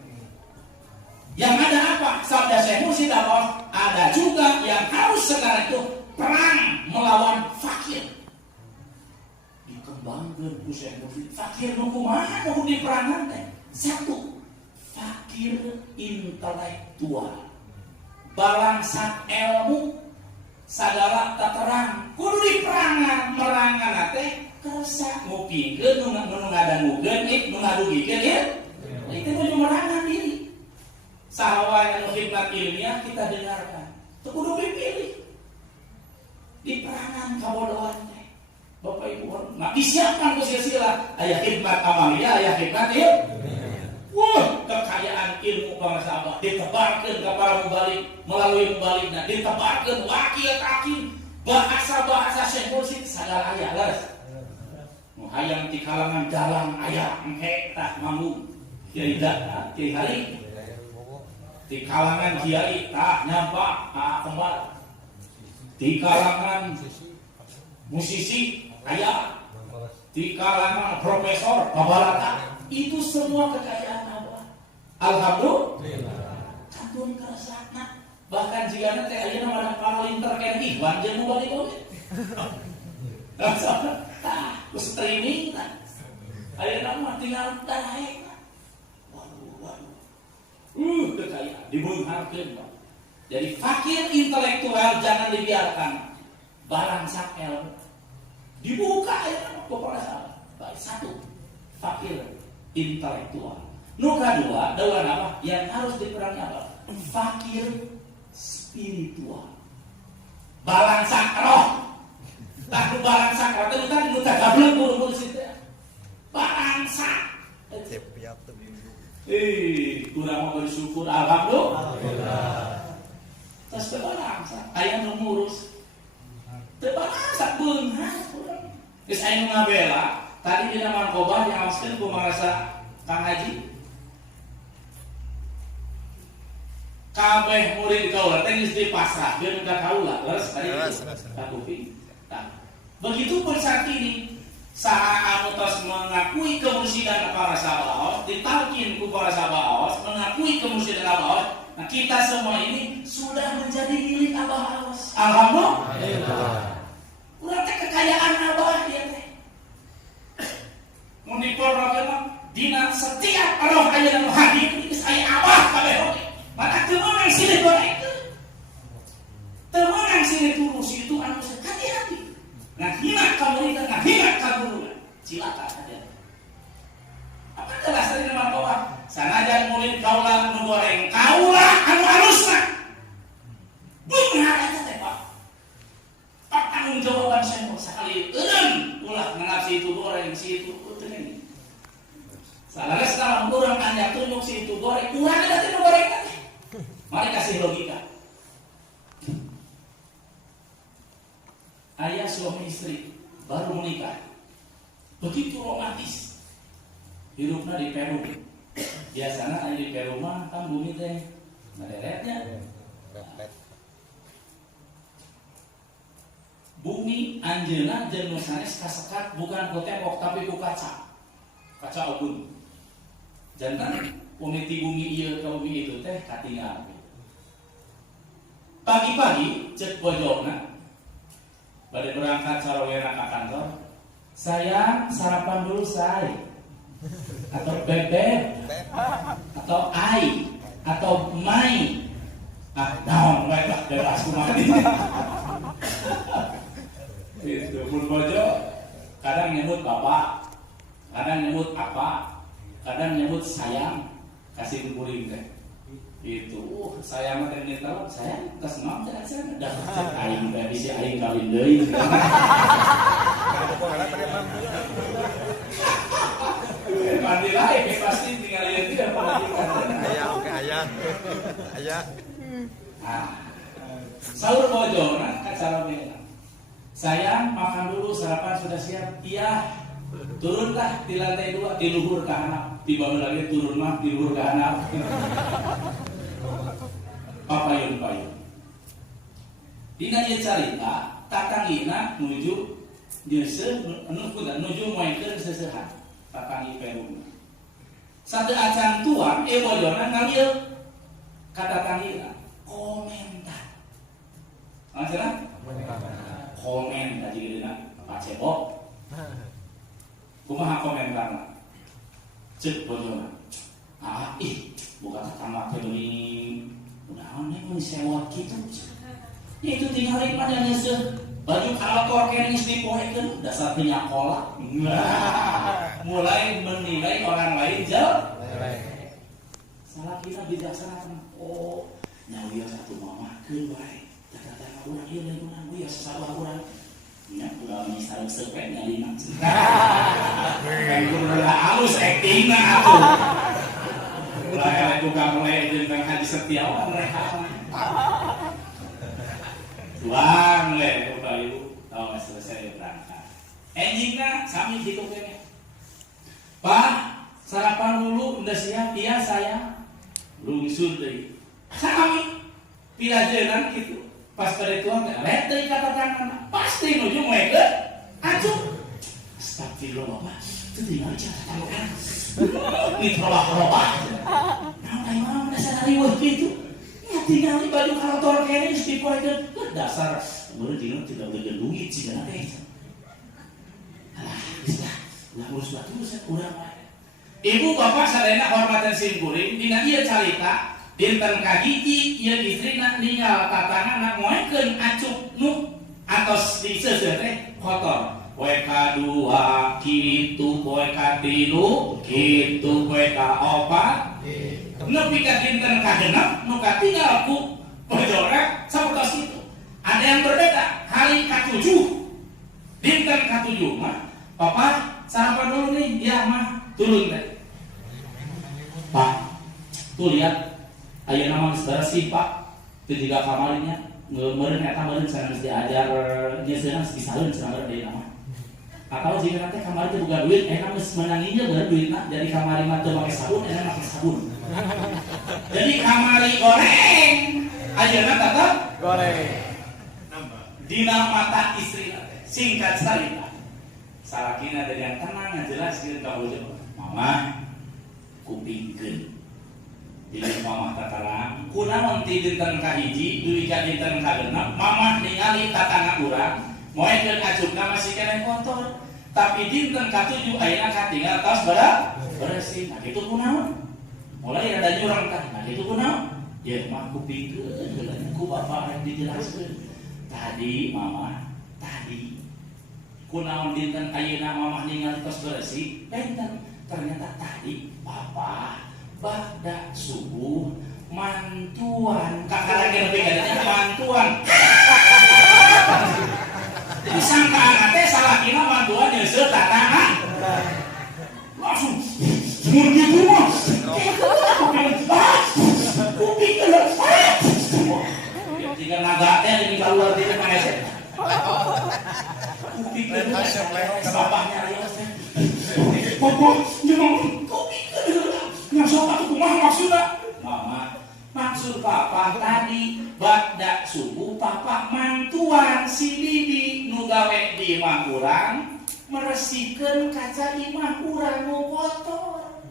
Yang ada apa? Sabda Syekh Mursyid apa? Ada juga yang harus sekarang itu perang melawan fakir. Dikembangkan ku Syekh Mursyid. Fakir nu kumaha nu diperangan teh? Satu, fakir intelektual. Balangsat ilmu sagala taterang kudu diperangan merangan teh kersa ngupikeun nu ngadangukeun nu ngadugikeun ieu. Itu kudu merangan diri. Sahawa yang khidmat ilmiah kita dengarkan. Itu kudu dipilih. Di perangan kabodohan teh. Bapak Ibu, nah disiapkan ku silsilah. Aya khidmat amaliyah, aya khidmat ilmiah. Wah, kekayaan ilmu bangsa Abah ditebarkeun ka para mubalik melalui mubalikna, ditebarkeun wakil takin bahasa-bahasa Syekh Mursyid sagala aya leres. Nu hayang ti kalangan dalang aya engke tah mampu. Kiai da, Kiai Hari di kalangan kiai tak nyampak kembali, di kalangan musisi ayah di kalangan profesor, babalata, itu semua kekayaan Abah. Alhamdulillah. Katun keresakna. Bahkan jika nanti ayeuna mana paralinter kayak Iwan jeung nu bagi kowe. Ku streaming kan. Ayeuna mah tinggal daek. Waduh. Kekayaan dibeungharkeun, Pak. Jadi fakir intelektual jangan dibiarkan barang sakel. Dibuka ya kepada salah. Baik, satu, fakir intelektual. Nu kadua, dawan apa? Yang harus diperangi apa? Fakir spiritual. Balang sakroh. Tak balang sakroh itu kan nu tak gablek buru-buru situ. Balang sak. Kurang mau bersyukur alhamdulillah. Terus balang sak. Aya nu ngurus. Teu balang sak beunghar. Geus aya nu ngabela, tadi dina Mangkobah diawaskeun ku marasa Kang Haji. Kabeh murid kaula teh geus dipasrahkeun ka kaula, leres tadi ka kuping. Tah. Begitu pun saat ini saha anu tos mengakui kemursidan para sahabat, ditalkin ku para sahabat, mengakui kemursidan Abah. Nah, kita semua ini sudah menjadi milik Abah Awas. Alhamdulillah. Urang teh kekayaan Abah dia teh. Mun dipornokeun dina setiap roh aya nu hadir geus aya Abah kabeh oge. Maka teu meunang silih gorengkeun. Teu meunang silih turus itu anu hati-hati. Nah, hina ka murid, nah hina ka guru. Cilaka saja. Apa jelas dari nama Tuhan? Sanajan murid kaula nu goreng kaula anu halusna. Beunghar eta teh, Pak. Tanggung jawaban saya sekali eureun ulah nganggap si itu goreng si itu teuing. Salares kalau urang tanya tunjuk si itu goreng, urang ada teh goreng teh. Mari kasih logika. Ayah suami istri baru menikah. Begitu romantis. Hidupnya di Peru. Biasanya di Peru mah kan bumi teh ngaderetnya. Bumi anjeunna jeung nu sanes kasekat bukan ku tembok tapi ku kaca. Kaca ogun. Jantan umiti bumi ieu ka bumi itu teh katinggal. Pagi-pagi cek bojona bade berangkat sarawena ka kantor. Sayang, sarapan dulu say. Atau bebek. Atau ai atau mai. Naon wae lah bebas kumaha. Itu pun bojo kadang nyebut bapak, kadang nyebut apa, kadang nyebut sayang, kasih kuring teh. Itu sayang mah teh tahu sayang tos naon teh asa dah aing teh bisi aing kawin deui. Mandi lain pasti tinggal lihat dia perhatikan. Ayah. Saur bojona ka cara bilang. Sayang, makan dulu, sarapan sudah siap. Iya. Turunlah di lantai 2, di luhur ke anak. Tiba lagi turun mah di luhur ke anak. Papayun-payun. Dina ieu carita, tatanggina nuju nyeuseun nuju moekeun seseuhan. Tatanggi Peru. Satu acan tuan, bojona ngambil kata tanggina komentar. Maksudnya? Komen tadi dina Pak Cebok. Kumaha komentarna? Cek bojona. Bukan kamar teuing. Udahan nih mun sewot kitu. Itu tinggalin pada nyeuseun baju kalakor kene geus dipoekeun dasar penyakola. Mulai menilai orang lain jelek. Salah kita bijaksana. Oh, nyawios atuh mamakeun wae. Tata-tata urang ieu lain urang ieu sasabar urang. Nya ulah misalnya sepet nyalina. Kan udah halus actingna atuh. Ulah elek buka mulai jeung Kang Haji Setiawan mereka. Tuang le Bapak Ibu, tahu selesai berangkat. Enjingna sami gitu kene. Pak, sarapan dulu udah siap? Iya sayang. Lungsur deui. Sami pilajenan gitu. Pas pada tuang rek deui kata tangan. Pasti nuju moekeun. Acuh. Astagfirullah Bapak, itu tinggal catatan kan? Ini terobak-terobak. Nah, mana dasar hari gitu? Ya tinggal di baju kantor kayaknya istiqomah itu dasar. Kemudian tinggal tidak boleh duit sih kan ada itu. Alah, lah urus batu saya kurang. Ibu bapak sadayana hormatan simkuring, dina ieu carita dinten kahiji ieu istrina ninggal tatangan moekeun acuk nu atos di seuseuh teh kotor. Poe kadua kitu, poe katilu kitu, poe kaopat nepi ka dinten kagenep nu katinggal ku pejorek sapertos kitu. Ada yang berbeda hari ke-7 dinten ke-7 mah papa sarapan dulu nih ya mah turun teh Pak tuh lihat ayo nama saudara si Pak ketiga kamarnya meureun eta meureun sana mesti ajar nyeuseunan disalun sana deui nama atau jika nanti kamar itu buka duit enak geus menanginya bener duitna jadi kamari mah teu make sabun enak make sabun jadi kamari goreng ayeuna tetep goreng dina mata istri singkat cerita salakina dengan tenang ngajelaskeun ka bojo mama kupingkeun jadi mama tatara kunaon ti dinten kahiji duwi ka dinten kagenep mama ningali tatangga urang moekeun acukna masih keneh kotor tapi dinten ka-7 ayeuna katinggal tos bersih nah kitu kunaon mulai ada nyurang tah nah kitu kunaon ya mah kupingkeun ku bapak rek dijelaskeun tadi mama tadi kunaon dinten ayeuna mama ningali tos bersih benten ternyata tadi papa bagda subuh mantuan kakarageun bedanya mantuan jadi sangka anak teh salakina mantuan nyeuseut tatangan langsung mun kitu mah kuping jika naga teh di keluar di mana sih? Kuping itu bapaknya aja teh. Pokok jangan kuping yang sok aku kumaha maksudna? Mama, maksud papa tadi bagda subuh papa mantuan si bibi nu gawe di imah urang meresikeun kaca imah urang nu kotor.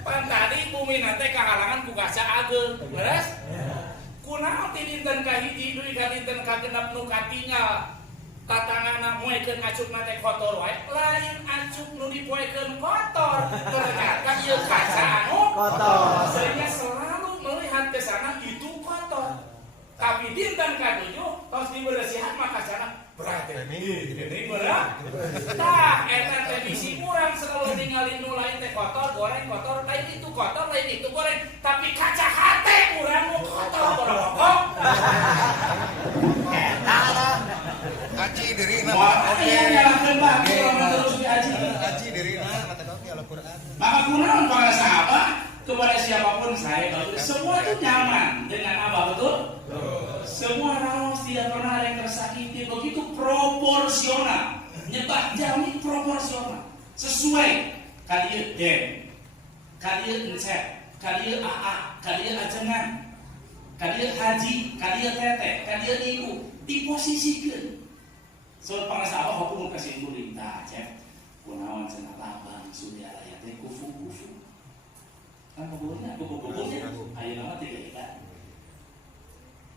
Pan tadi bumi nate kahalangan ku kaca ageung, beres? Kunaon ti dinten kahiji duwi ka dinten kagenep nu katinggal tatangana moekeun acukna teh kotor wae, lain acuk nu dipoekeun kotor. Ternyata ieu kaca anu kotor. Sehingga selalu melihat ke sana itu kotor. Tapi dinten ka-7 tos diberesihan mah kacana berarti ini berat. Tah eta teh bisi urang selalu ningali nu lain teh kotor, goreng kotor, lain itu kotor, lain itu goreng, tapi kaca hate urang nu kotor borokok. Eta Haji dirina oke nyalakeun bae terus di haji dirina mata kau Al-Qur'an. maka kunaon para sahabat kepada siapapun saya semua itu nyaman dengan apa betul? Semua raos tidak pernah ada yang tersakiti, begitu proporsional, nyebah jamin proporsional, sesuai kadieu den, kadieu encet, kadieu aa, kadieu ajengan, kadieu haji, kadieu teteh, kadieu ibu, diposisikeun. Soal pangasah apa hukum kasih kuring tah cek, kunaon cenah labang surya aya teh kufu-kufu. Kan kubunya, kubu-kubunya, ayeuna mah teh kita.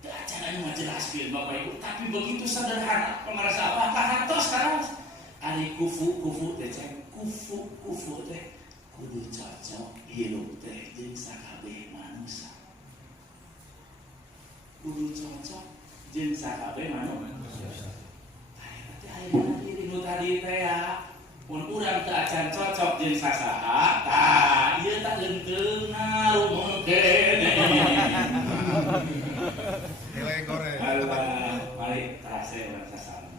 Caranya nggak jelaskan Bapak Ibu, tapi begitu sederhana. Pemerasa apa? Kahatos sekarang. Ari kufu teh cek, kufu teh kudu cocok hirup teh jeung sakabeh manusia. Kudu cocok jeung sakabeh manusia. Ayeuna diri nu tadi teh ya, mun urang teu acan cocok jeung sasaha, tah ieu tah henteu ngarumeun keneh. Nilai goreng. Mari terasa sasana.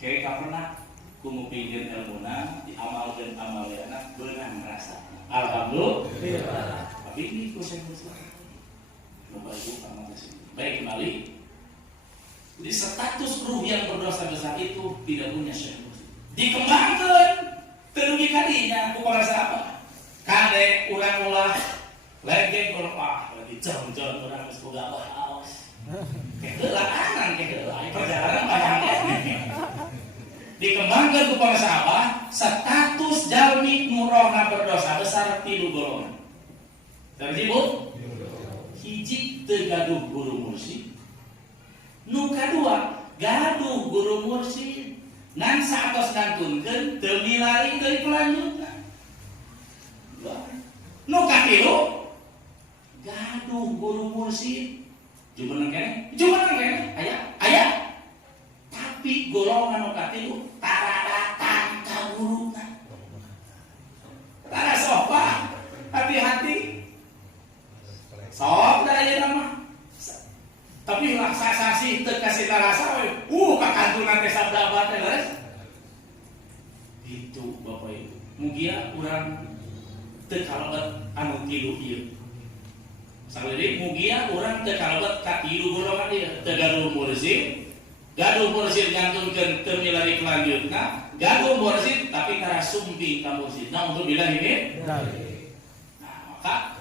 Kayak pernah kumu pinggir ilmuna diamalkeun amalna beunang rasa. Alhamdulillah. Tapi ini proses Bapak Ibu amal tersebut. Baik kembali. Di status ruh yang berdosa besar itu tidak punya syekh. Dikembangkan terugi kadinya ku merasa apa? Kade urang ulah legeng urang lagi jam-jam urang geus boga aos. Keheula anan keheula perjalanan panjang. Dikembangkan ku para sahabat status jalmi nurohna berdosa besar 3 golongan. Terjibut hiji teu gaduh guru mursyid. Nu kadua gaduh guru mursyid ngan satos ngantunkeun teu milari deui pelanjutna. Nu katilu gaduh guru mursyid jumeneng kene aya tapi golongan nu katilu tara datang ka guruna. Tara sopa hati-hati sok da aya nama tapi raksasa teu kasih tarasa we kakantuna teh sabda abad teh leres gitu Bapak Ibu mugia urang teu kalebet anu tilu ieu saleutik mugia urang teu kalebet ka tilu golongan ieu teu gaduh mursyid ngantunkeun teu milari kelanjutna gaduh mursyid tapi tara sumping ka mursyid. Nah untuk bilang ini nah maka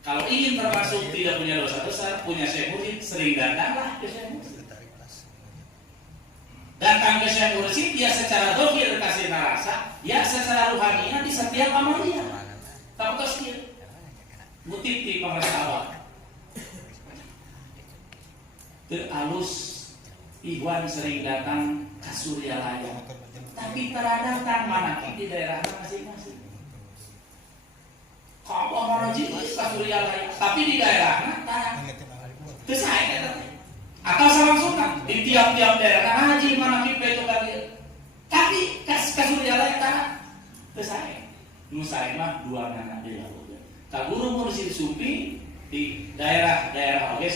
kalau ingin termasuk tidak punya dosa besar, punya syekh mursyid, sering datanglah ke syekh mursyid. Datang ke syekh mursyid, dia secara zahir kasih narasa, ya secara ruhaninya di setiap amal dia. Tapi terus dia ngutip di pemasalah. Teralus Ikhwan sering datang ke Suryalaya, tapi terdatang manakib di daerah masing-masing. Kamu orang jenis ke Suryalaya, tapi di daerahnya itu saya atau langsung di tiap-tiap daerah haji manakib itu kali. Tapi ke Suryalaya itu saya. Nu saya mah 2 anak di laut. Ka guru mursyid Sumpi di daerah oke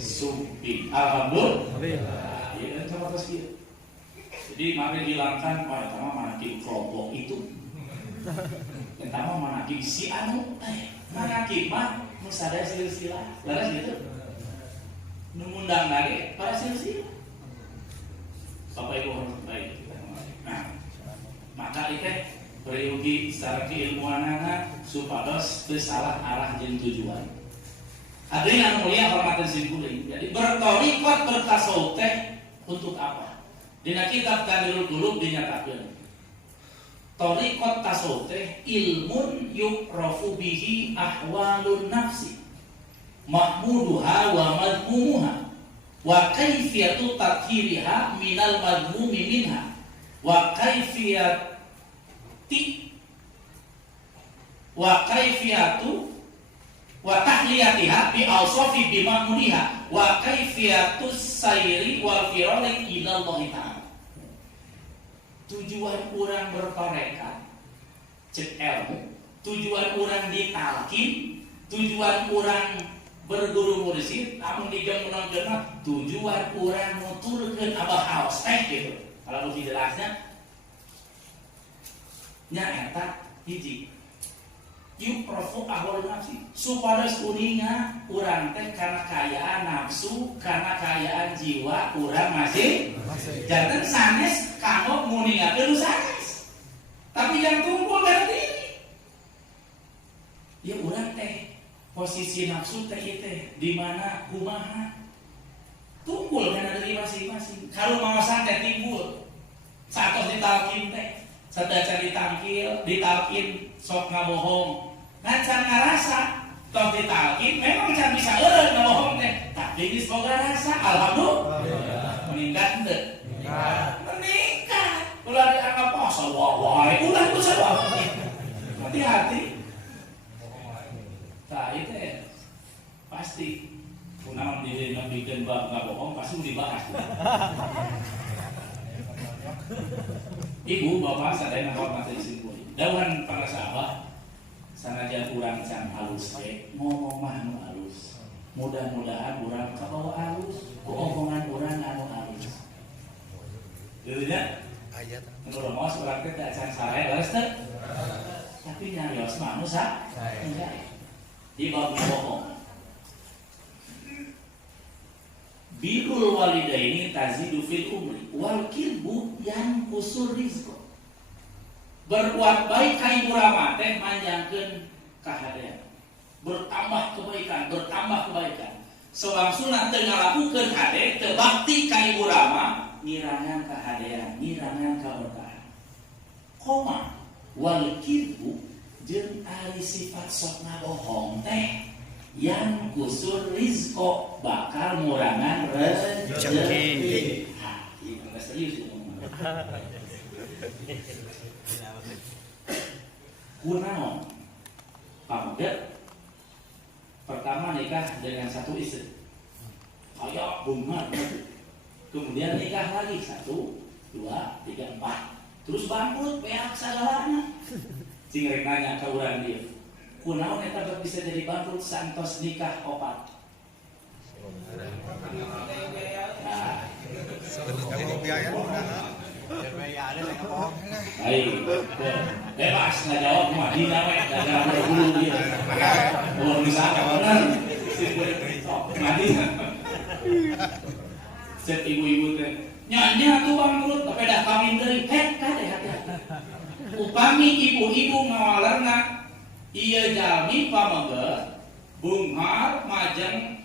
Sumpi. Alhamdulillah. Ya kan sama terus dia. Jadi mari hilangkan pertama manakib kelompok itu. Pertama manakib si anu manakib mah musada silsilah. Laras gitu. Nu ngundang lagi para silsilah. Bapak Ibu hormat baik. Nah, maka itu periugi secara keilmuanana supados teu salah arah jeung tujuan. Hadirin yang mulia hormatan simkuling. Jadi bertorikot bertasawuf teh untuk apa? Dina kitab Kamilul Qulub dinyatakeun. Torikot tasawuf teh ilmun yukrafu bihi ahwalun nafsi. Mahmuduha wa madmumuha. Wa kaifiyatu tathiriha minal madmumi minha. Wa kaifiyatu wa tahliyatiha bi awsafi bi ma'muniha wa kaifiyatus sayri wal firari ila Allah ta'ala. Tujuan urang bertarekat cek ilmu, tujuan urang ditalkin, tujuan urang berguru mursyid, amun dijang menangkeun tujuan urang nuturkeun abah haos teh gitu. Kalau lebih jelasnya nya eta hiji yukrafu ahwal nafsi supados kuninga urang teh karena kayaan nafsu karena kayaan jiwa urang masih janten sanes kanggo muningakeun sanes tapi yang tumpul kana diri ya urang teh posisi nafsu teh teh di mana kumaha tumpul kana diri masing-masing kalau maosan teh timbul satos ditalkin teh sadacan ditalkin sok ngabohong ngan ngarasa toh ditalkin memang can bisa eureun ngabohong teh tapi geus boga rasa alhamdulillah meningkat teu meningkat ulah dianggap asal wae ulah ku salah hati-hati tah ieu teh pasti kunaon diri bikin bab ngabohong pasti dibahas Ibu, Bapak, sadaya hormati disimpulin. Dawan para sahabat, sanajan urang can halus teh, ngomong mah anu halus. Mudah-mudahan urang kabawa halus, ku omongan urang anu halus. Gitu nya? Ayat. Menurut mos urang teh teh can saray leres teh. Tapi nyarios mah anu sa? Di bab bohong. Birrul walidaini tazidu fil umri wal kilbu yang kusur rizqo. Berbuat baik ka ibu rama teh manjangkeun kahadean. Bertambah kebaikan. seorang sunat teu ngalakukeun hade teu bakti ka ibu rama ngirangan kahadean ngirangan kaberkahan koma wal kidbu jeung ari sifat sok ngabohong teh yang kusur rizko bakal ngurangan rezeki. Nah, serius kunaon pamget pertama nikah dengan satu istri kayak bunga kemudian nikah lagi 1, 2, 3, 4 terus bangkrut beak sagalana sing rek nanya ka urang dia kunaon eta bisa jadi bangkrut santos nikah 4 nah Kalau biaya udah. baik bebas nggak jawab mah dina we dagang dulu dia belum bisa benar mati set ibu-ibu teh nya tuh bangkrut tapi dah kawin deui kade hati-hati upami ibu-ibu ngawalerna ieu jalmi pamangga bunghar majeng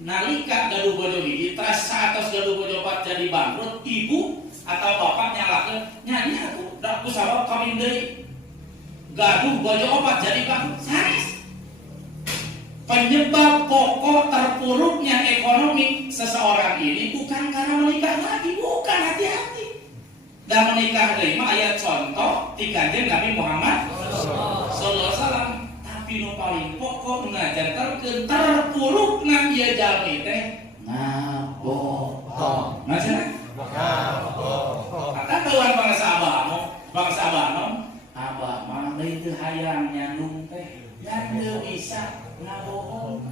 nalika gaduh bojo hiji teras saatos gaduh bojo 4 jadi bangkrut ibu atau bapak nyalakeun nyanyi aku da kusabab kawin deui gaduh bojo 4 jadi bangkrut sanes penyebab pokok terpuruknya ekonomi seseorang ini bukan karena menikah lagi bukan hati-hati dan menikah deui mah aya contoh ti Kanjeng Nabi Muhammad sallallahu alaihi wasallam tapi nu paling pokok ngajarkeun terpurukna ieu jalmi teh ngabohong maksudna kata kawan bangsa abah abah mah lain teu hayang nyandung teh dan teu bisa ngabohong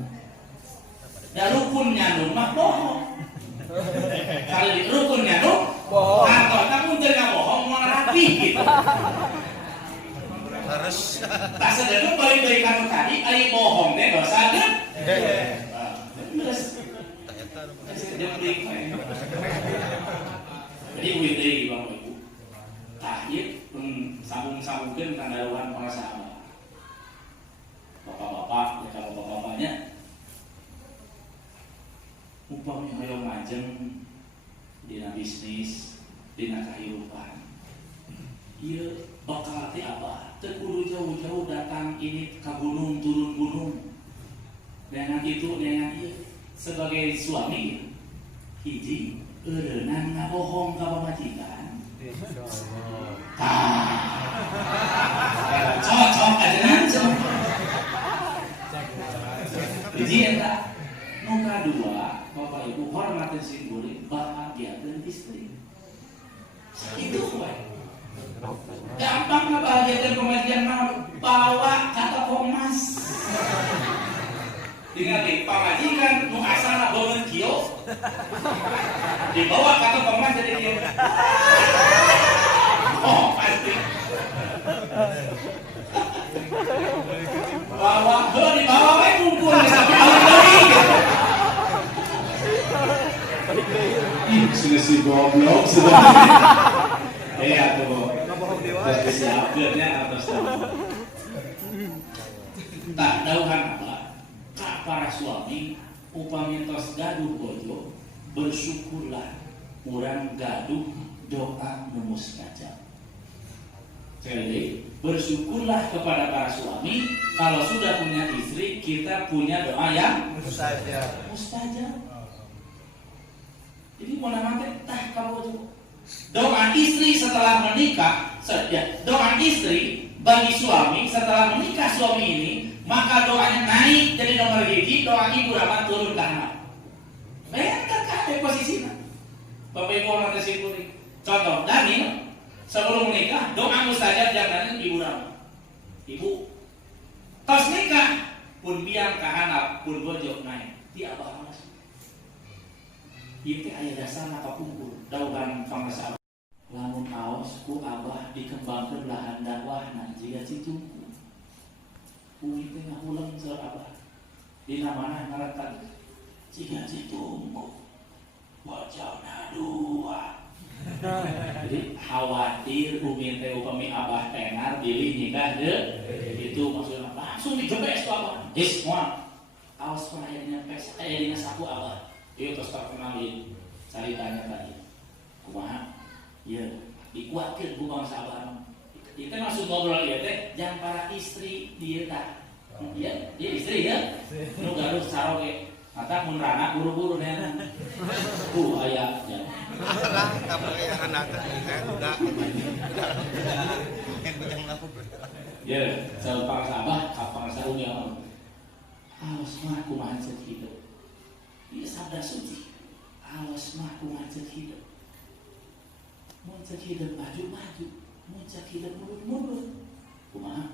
da rukun nyandung mah bohong kali rukun nyandung bohong atau kamu teu ngabohong mau rapi gitu Harus. tak sedekeuh balik dari kanu tadi ari bohong teh dosa gede terus jadi widi bang ibu tahir sambung-sambungkan kandaruan para sahabat bapak-bapak ya kalau bapak-bapaknya upami hoyong majeng dina bisnis dina kahirupan ieu bakal teh apa teu kudu jauh-jauh datang ini ke gunung turun gunung dengan itu dengan ieu sebagai suami hiji eureunang ngabohong ka pamajikan cocok aja nanti hiji eta nu kadua bapak ibu hormatin si guri bahagiakeun istri sakitu we gampang ngebahagiakeun pamajikan naon bawa ka toko emas tinggal di pamajikan nu asana bangun kios dibawa ke toko emas jadi dia oh pasti bawa dibawa we kumpul sampai sudah si goblok sudah tuh tapi siapnya atas nama tak dauhan apa kak para suami upami tos gaduh bojo bersyukurlah urang gaduh doa nu mustajab. Jadi bersyukurlah kepada para suami kalau sudah punya istri kita punya doa yang mustajab. Jadi mau nanti tah kamu doa istri setelah menikah, doa istri bagi suami setelah menikah suami ini maka doanya naik jadi nomor 1, doa ibu rahmat turun ke anak. Bayangkan ada posisinya. Bapak ibu rahmat simpuri. Contoh Daniel sebelum menikah doa mustajab jangan ibu rahmat. Ibu tos nikah pun biang kahanap pun bojo naik ti abah mas. Ieu aya dasar apa kumpul dauhan pangasa lamun aos ku abah dikembangkeun lahan dakwahna jiga citungku. Kuwi teh ngahulang saur abah. Dina mana ngarekan jiga citungku. Wajahna dua. Jadi khawatir umi teh upami abah tenar pilih nikah deh. Itu maksudnya langsung digebes tuh abah. Moal. awas pun ayahnya pes, ayahnya saku awal. Itu terus terkenalin, cari tanya tadi. Kumaha? Ya, dikuatkan bukan sabar. Itu maksud ngobrol ya teh, jangan para istri dia tak. Ya, dia istri ya. Nu gaduh saroge. Mata mun rana buru-buru neana. Aya ya. Lah, kamu ya anak udah. Ya, salepang sabah, kapang sarunya. Awas mah kumaha cek hidup. Ieu sabda suci. Awas mah kumaha cek hidup. Mun cek hidup maju-maju, mun cek hidup mundur-mundur. Kumaha?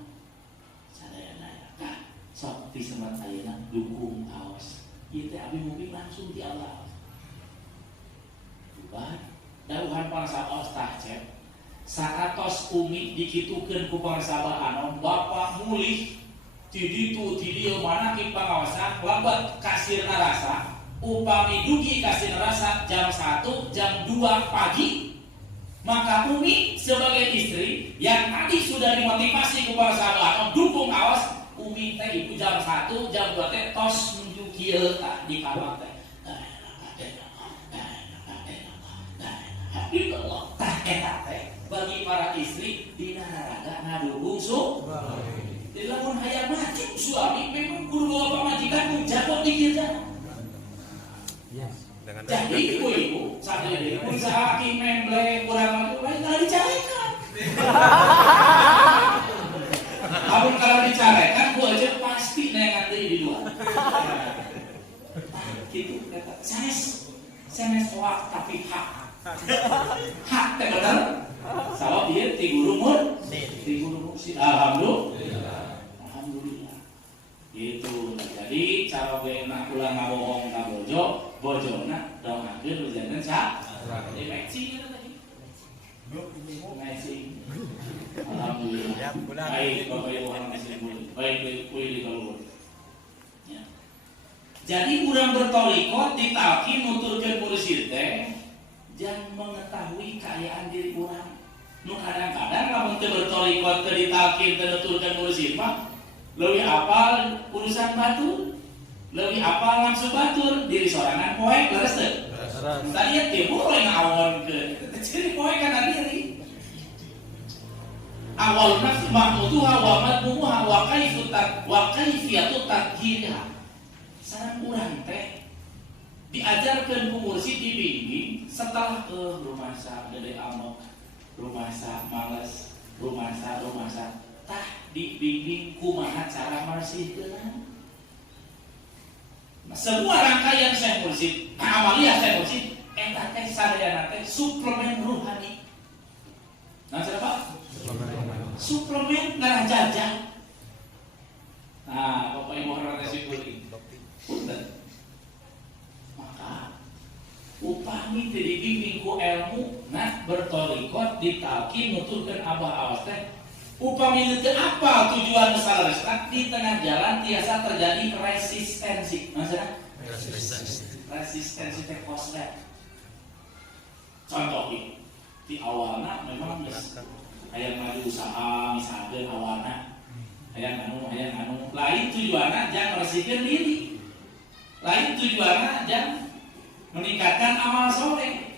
Sadaya-daya kah? Sok disemat ayeuna dukung awas. Ieu teh abi mungkin langsung di Allah. Bukan. Dawuhan para sahabat tah cek. Sakatos umi dikitukeun ku para sahabat anom bapa mulih ti ditu ti dieu mana ki pangawasan labat kasirna rasa upami dugi kasirna rasa jam 1 jam 2 pagi maka umi sebagai istri yang tadi sudah dimotivasi ku para sahabat anom dukung awas umi teh ibu jam 1 jam 2 teh tos menuju kieu di kamar teh Allah tah eta teh bagi para istri dina raraga ngadukung di lamun hayang maju suami memang kudu bawa pamajikan jago di kieu jadi ibu-ibu sadaya pun saaki memble kurang maju lain kalau dicarekan amun kalau dicarekan ku aja pasti nengat deui di luar gitu kata sanes wak tapi hak teh bener sabab dia ti guru mursyid alhamdulillah gitu. Jadi cara beuna ulah ngabohong ka bojona dongakeun rujangan sa di matching tadi matching alhamdulillah baik Bapak Ibu orang muslim baik kuy di keluar ya. Jadi urang bertorikot ditalkin nuturkeun mursyid teh jangan mengetahui keayaan diri orang. Nu kadang-kadang lamun teu bertorikot teu ditalkin teu nuturkeun mursyid mah leuwih apal urusan batur, leuwih apal langsung batur diri sorangan poek leres teu. Tadi timur we ngawonkeun. Jadi poek kana diri. Awalna mahmuduha wa madmuha wa kaifiyatu tadhkirha. Sareng urang teh diajarkan ku mursyid dibimbing setelah ke rumah sa gede amok rumah sa males rumah sa tah dibimbing kumaha cara marsihkeun semua rangkaian saya mursyid amalia saya mursyid eta teh sadayana teh suplemen ruhani nah siapa suplemen darah jajah nah Bapak Ibu orang resipuri punten upami teu dibimbing ku ilmu nah bertorikot ditalkin nuturkeun abah awas teh upami teu apal tujuan saleresta di tengah jalan tiasa terjadi resistensi. Maksudnya resistensi teh koslet. Contoh di awalna memang geus aya maju usaha misalkan awalna aya anu lain tujuanna jangan resikeun diri. Lain tujuanna jangan meningkatkan amal soleh.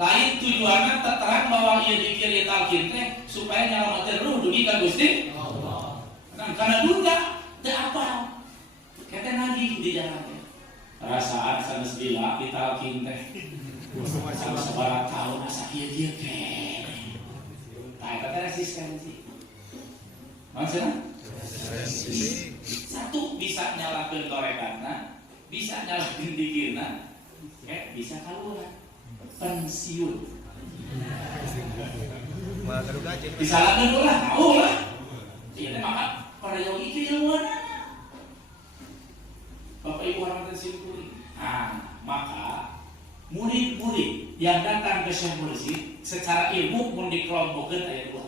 Lain tujuannya terang bahwa ia dikiri talqin teh supaya nyelamatkan ruh dugi ka Gusti Allah. Nah, karena duga teu apal. Kete nagih di jalan teh. Rasaan sanes bila ditalqin teh. Sanes sabaraha taun asa kieu teh. Tah eta resistensi. Maksudna? Satu bisa nyalakeun torekanna, bisa nyalakeun dikirna. Bisa keluar pensiun bisa lagi lah tahu lah ini maka pada yogi itu ilmuwan Bapak Ibu orang tersimpul maka murid-murid yang datang ke Syekh Mursyid secara ilmu pun dikelompokkan ayat 2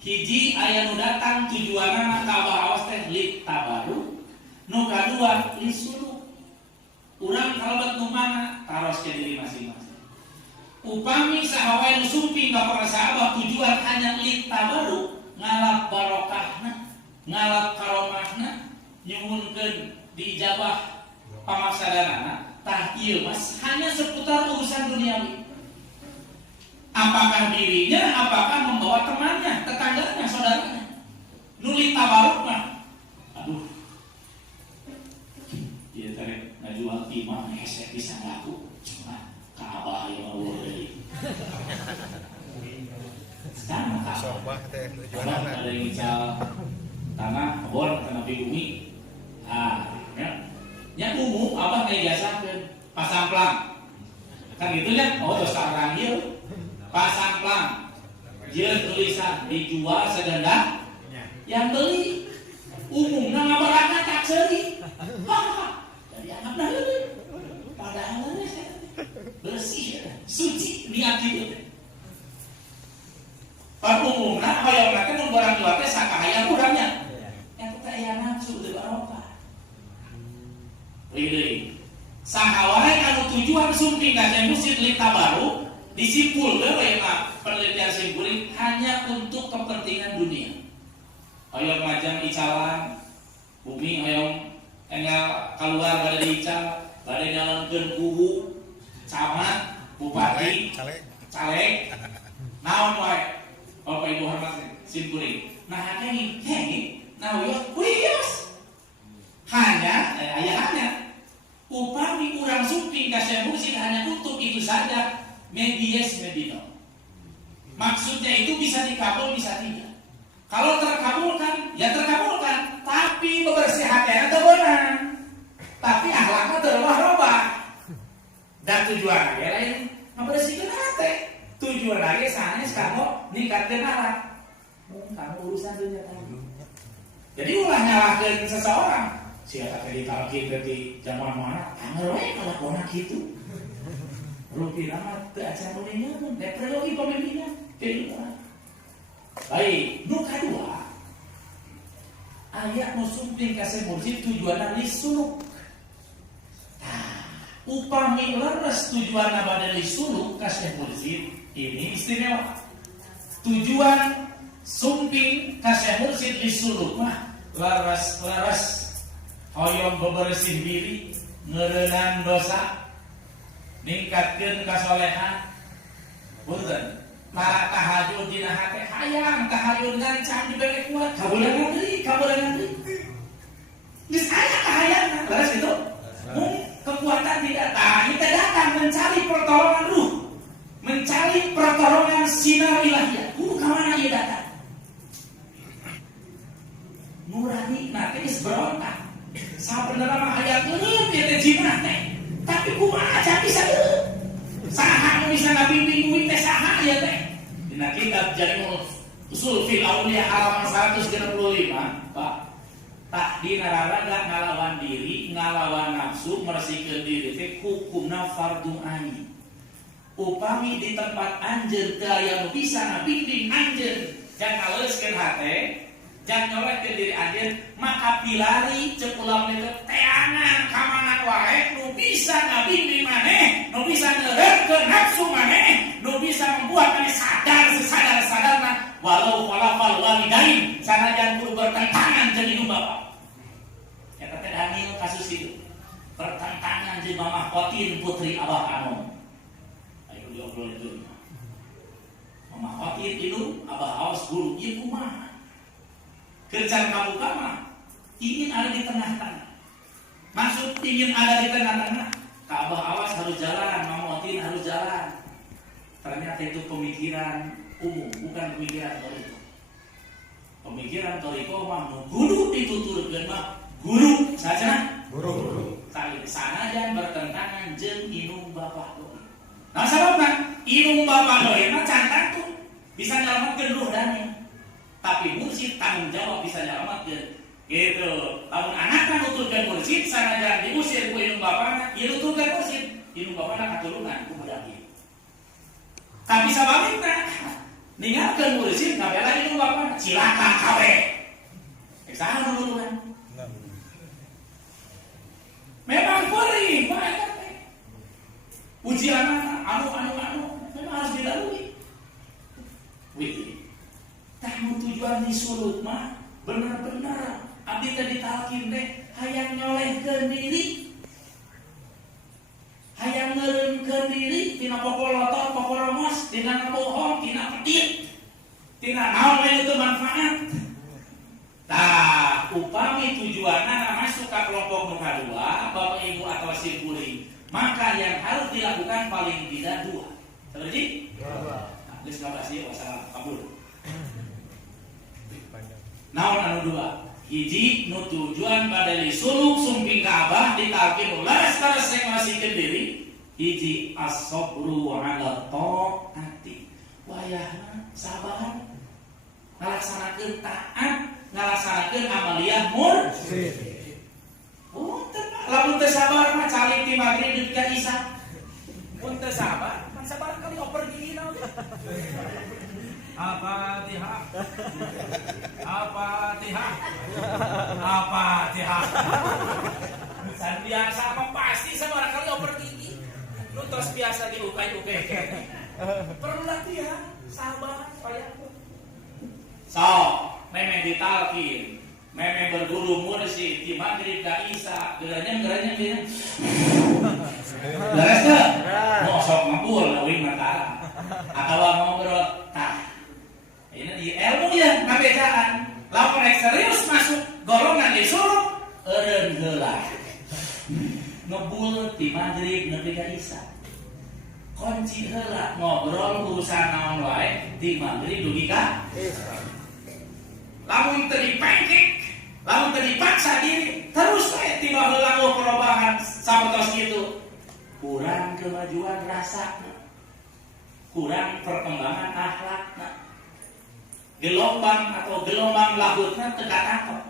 hiji aya nu datang tujuanna ka abah awas teh lit tabaru nu kadua lisulu urang kalabat nu mana taros ke diri masing-masing. Upami sahawae nu sumping ka para sahabat tujuan hanya lit tabaru ngalap barokahna, ngalap karomahna, nyuhunkeun diijabah pamaksadanana, tah ieu mas hanya seputar urusan duniawi. Apakah dirinya, apakah membawa temannya, tetangganya, saudaranya. Nulit tabaruk mah, aduh, dia tarik ngajual timah, hesek bisa ngaku, cuma kaabah yang Allah dari. Sekarang kaabah, ada yang ngical tanah, bor, tanah bumi, ya umum, abah kayak biasa kan, pasang plang, kan gitu kan, oh terus sekarang dia pasang plang, dia tulisan dijual segendak, yang beli umumnya ngabarana tak seri, dari anak dahulu, padahal bersih, suci niat itu. Pada umumnya kalau mereka membarang jual teh sakahaya kurangnya, yang kita yang nafsu di barokah. Ini sahawai anu tujuan sumping dan musid lita baru disimpul ya penelitian simpuling hanya untuk kepentingan dunia. Hayang macam icalan bumi hayang enggak keluar dari ical, pada jalankeun kubu camat bupati caleg naon wae Bapak Ibu hormat simpuling. Nah ini nah wios hanya hanya upami urang sumping kasih musid hanya untuk itu saja. Medias medino. Maksudnya itu bisa dikabul, bisa tidak. Kalau terkabulkan, ya terkabulkan. Tapi bebersih hatinya terbenang. Tapi akhlaknya terubah-ubah. Dan tujuan lagi lain membersihkan hati. Tujuan lagi sanes kamu ningkatkan akhlak. Kamu urusan dunia tadi. Jadi ulah nyalahkan seseorang. Siapa tadi kalau kita di zaman mana? Anggerwe kalau konak gitu. Rugi amat acara mulainya pun teknologi pemimpinnya kehidupan. Baik, nu kedua ayat nu sumping kasih mursid tujuan lisuluk. Upami leres tujuan pada lisuluk kasih mursid ini istimewa. Tujuan sumping kasih mursid lisuluk mah leres hoyong bebersih diri ngerenang dosa ningkatkeun kasolehan. Punten, para tahajud dina hate hayang tahajud ngancam dibere kuat kabulangan deui. Geus aya kahayangan, beres itu. Kekuatan tidak datang mencari pertolongan ruh, mencari pertolongan sinar ilahiyah. Kudu ka mana ieu datang? Nurani na teh geus berontak. Sabenerna mah hayang eureun ieu teh jinnah teh. Tapi kumaha can bisa saha bisa ngabimbing kuwi teh saha ya teh. Dina kitab Jami'ul Usul fil Auliya halaman 165, Pak. Tak dinararaga ngalawan diri, ngalawan nafsu, meresikeun diri teh hukumna fardhu ain. Upami di tempat anjeun teu aya nu bisa ngabimbing anjeun, jangan ngaleuskeun hate, jangan nyolehkeun diri anjeun, maka pilari cek ulam itu teangan ka mana wae nu bisa ngabimbing maneh, nu bisa ngeureukeun nafsu maneh, nu bisa membuat maneh sadar sesadar-sadarna walau falafal walidain sanajan kudu bertentangan jeung indung bapa. Eta teh Daniel kasus itu. Pertentangan jeung Mamah Khotin putri Abah Anom. Ayo diobrol itu. Mamah Khotin itu Abah Awas guru ieu kumaha? Kerjaan kamu mah ingin ada di tengah-tengah. Maksud ingin ada di tengah-tengah. Kak Abah Awas harus jalan, Mamah Khotin harus jalan. Ternyata itu pemikiran umum, bukan pemikiran toriko. Pemikiran toriko mah kudu dituturkeun mah guru saja. Guru. Tadi sana dan bertentangan jeung inung bapak doi. Nah sababna inung bapak doi mah cantan tuh bisa nyelametkeun ruh dani. Tapi mursid tanggung jawab bisa nyelametkeun. Gitu. Lamun anakna nuturkeun mursid sanajan diusir ku inung bapana, ieu nuturkeun mursid, inung bapana katurunan ku budak ieu. Tapi sababna ninggalkeun mursid ngabela inung bapana, cilaka kawe. Saha nuturkeun? Memang perih, banyak ujian anu memang harus dilalui. Wih, tahu tujuan disulut mah benar-benar abdi teh ditalkin teh hayang nyolehkeun diri, hayang ngeureumkeun diri tina popolotot, poporomos, tina bohong, tina pedit, tina naon we teu manfaat. Tah, upami tujuanna masuk ka kelompok nu kadua, Bapak Ibu atau simpuling, maka yang harus dilakukan paling tidak dua. Setuju? Nah, geus ngabas ieu wassalam kabul. Naon anu dua? Hiji nu tujuan badali suluk sumping ka Abah ditalkin laras-laras rek masikeun diri. Hiji as-sabru 'ala taati. Wayahna sabar ngalaksanakeun taat, ngalaksanakeun amaliyah mursyid. Oh, lamun teu sabar mah calik ti magrib nepi ka isya. Mun teu sabar, man sabar kali oper gigi naon. Al-Fatihah. Al-Fatihah. Al-Fatihah. Biasa mah pasti sabar kali oper gigi. Lu terus biasa diukai-ukai. Perlu latihan, sabar, payah. So, memang ditalkin, memang berguru mursyid di maghrib ka isya, geranya dia. Beres teh? Mau sok ngapul leuwih mata. Atawa ngobrol tah. Ini di ilmu ya, ngabedaan. Lamun rek serius masuk golongan disuruh eureun heula. Ngebul di maghrib nepi ka isya. Kunci heula ngobrol urusan naon wae di maghrib dugi ka isya. Lamun teu dipengkek, lamun teu dipaksa diri, terus wae tiba heula perubahan sapotos kitu. Kurang kemajuan rasana. Kurang perkembangan akhlakna. Gelombang atau gelombang lahutna teu katangkep.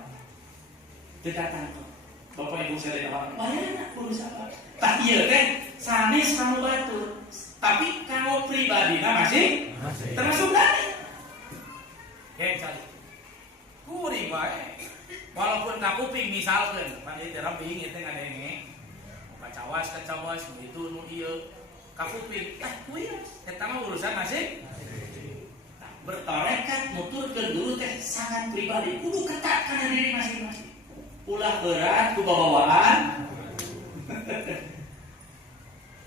Teu katangkep. Bapak Ibu sadaya bayana kudu sabar. Tah ieu teh sanes kamu batur. Tapi kamu pribadina masih termasuk dari. Yang tadi. Kuring wae. Walaupun nakuping misalkeun, mandi teh ramping ieu teh ngadenge. Kacawas itu nu ieu kakuping. Kuieu eta mah urusan masih bertarekat nuturkeun dulu teh sangat pribadi kudu ketat kana diri masing-masing. Ulah berat ku bawaan.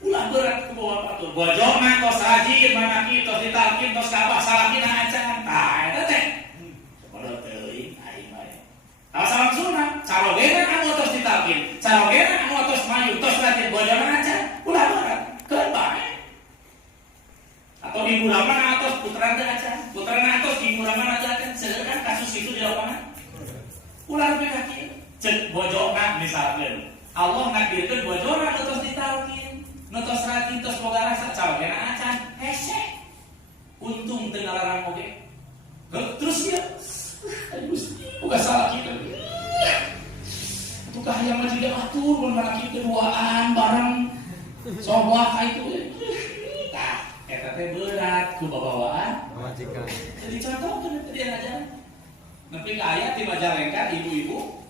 Ulah berat ku bawaan batur. Bojona tos rajin manaki tos ditalkin tos kabah salakina acan. Tah eta teh. Padahal teuing aing bae. Tah salam sunah, carogena anu tos ditalkin, carogena anu tos mayu tos rajin bojona acan. Ulah berat. Keun bae. Atau ibu lama atas putra atas ibu lama atas sedangkan kasus itu di lapangan ulah kaki cek bojona misalkan Allah ngakirkeun bojona terus ditalkin terus rajin terus boga rasa calogena acan hese untung teu ngalarang oge terus dia Gusti boga salah kitu tukah hayang mah jadi atur mun laki keduaan bareng sobat itu eta teh berat ku babawaan majikan. Jadi contoh kan tadi aja. Nepi ka aya di Majalengka ibu-ibu.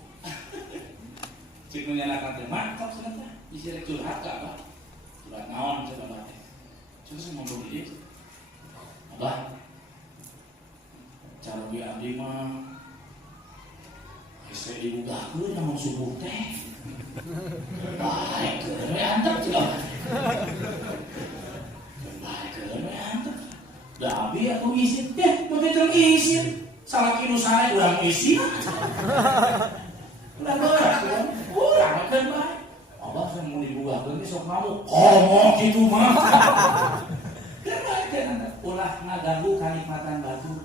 Cik nu nyalakan teh mantap cenah isi rek curhat ka Abah. Curhat naon coba teh. Coba saya ngomong ieu. Abah. Cara bi abdi mah hese dibugakeun namun subuh teh. Baik, antep cenah. Da abi aku isin teh, begitu isin. Salah kinu saya urang isin. Udah berat kan? Urang kan bae. Abah saya mau dibugakeun ge sok ngamuk. Komo kitu mah. Kan bae kan ulah ngaganggu kanikmatan batur.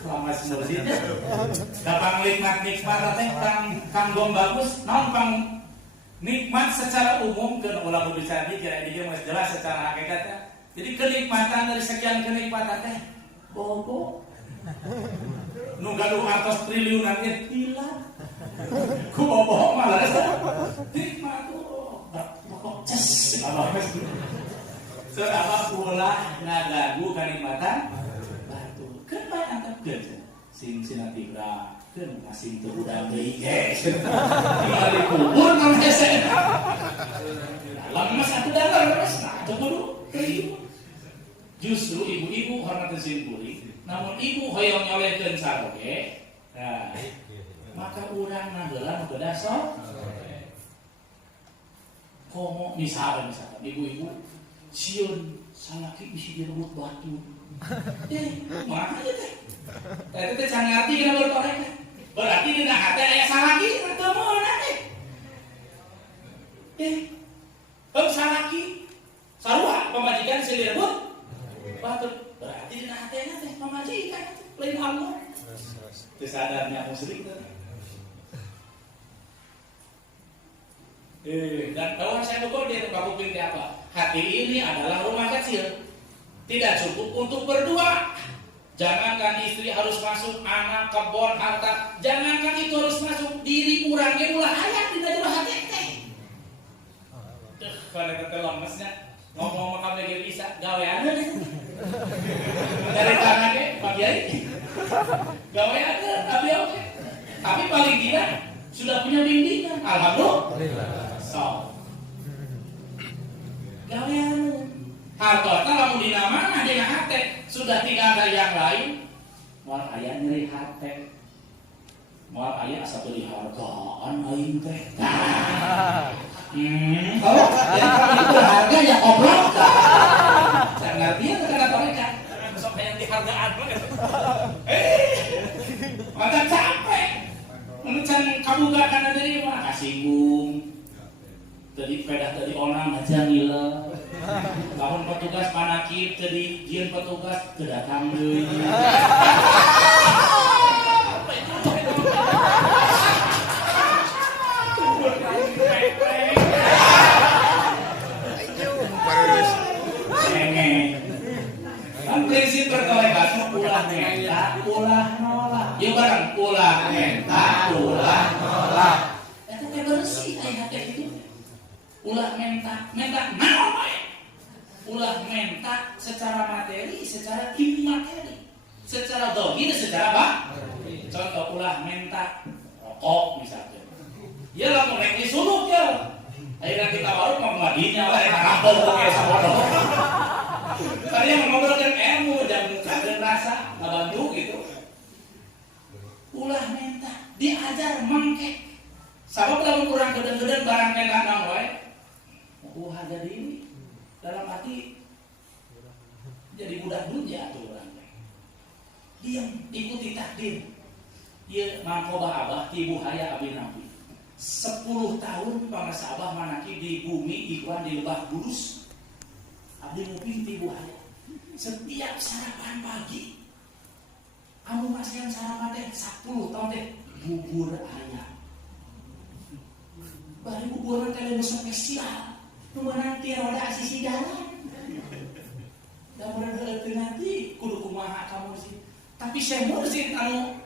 Selama semursinya. Dapang nikmat-nikmat teh kang bagus, naon pang nikmat secara umum kan ulah berbicara dikira dia masih jelas secara hakikatnya. Jadi kenikmatan dari sekian kenikmatan teh bobo. Nu gaduh atos triliunan ge hilang. Ku bobo malah nikmat tuh. Ces apa mas. Seraba ulah ngaganggu kenikmatan batu. Kan bae antepkeun sing sinatigra keun masing teu udang deui ge. Tinggal dikubur kan hese. Lamun satu dalar mas nah teu kudu. Justru ibu-ibu hormat simpuling, namun ibu hoyong nyolehkeun saroge. Nah, maka urang nageula nu kedah sok. Komo misalkan ibu-ibu sieun salaki bisi direbut batu. Mana aja teh. Eta teh can ngarti kana berkorek. Berarti dina hate aya salaki teu meunang teh. Salaki sarua pamajikan sing direbut batu. Berarti dina hatena teh pamajikan lain Allah. Teu sadarnya musyrik teh. Dan kalau saya ukur dia kuping apa? Hati ini adalah rumah kecil, tidak cukup untuk berdua. Jangankan istri harus masuk, anak, kebon, harta. Jangankan itu harus masuk, diri kurangnya ulah ayat tidak jual hati teh. Pada kata lemesnya ngomong kamu lagi bisa gawean dari tangannya Pak Kiai gawean tapi oke. Tapi paling tidak sudah punya bimbingan, alhamdulillah. So, gawean hartota lamun dina mana dina hate sudah tidak ada yang lain. Moal aya nyeri hate, moal aya asa teu dihargaan aing teh. Kalau yang berharga ya oblok. Jangan dia kata mereka sok yang dihargaan banget. Maka capek. Mencan kabuga kana deui mah kasinggung. Tadi pedah tadi orang aja gila. Tahun petugas manakib tadi jieun petugas kedatang deui. Kan prinsip berkolegasi ulah menta, ulah nolak. Ya barang ulah menta, ulah nolak. Eta teh bersih aya hate itu. Ulah menta naon bae. Ulah menta secara materi, secara imateri, secara dohir, secara apa? Contoh ulah menta rokok misalnya. Ya lamun rek disuluk ya. Ayeuna kita baru mah madinya wae ngarampok ke sabodo. Tadi yang ngobrolkan ilmu dan kader rasa ngabantu gitu. Ulah menta diajar mangkek. Sabab lamun kurang geden-geden barang kena nang wae. Harga diri dalam arti jadi budak dunia tuh orang. Diam ikuti takdir. Ieu mangkoba abah ti ibu haya abi nabi. 10 tahun pangasa abah manaki di bumi iklan di lebah bulus. Abdi nguping ti ibu haya. Setiap sarapan pagi kamu masihan sarapan teh 10 tahun teh bubur ayam. Bari bubur teh nu spesial. Cuma nanti roda sisi jalan. Dan berada nanti kudu kumaha kamu sih. Tapi saya mursin anu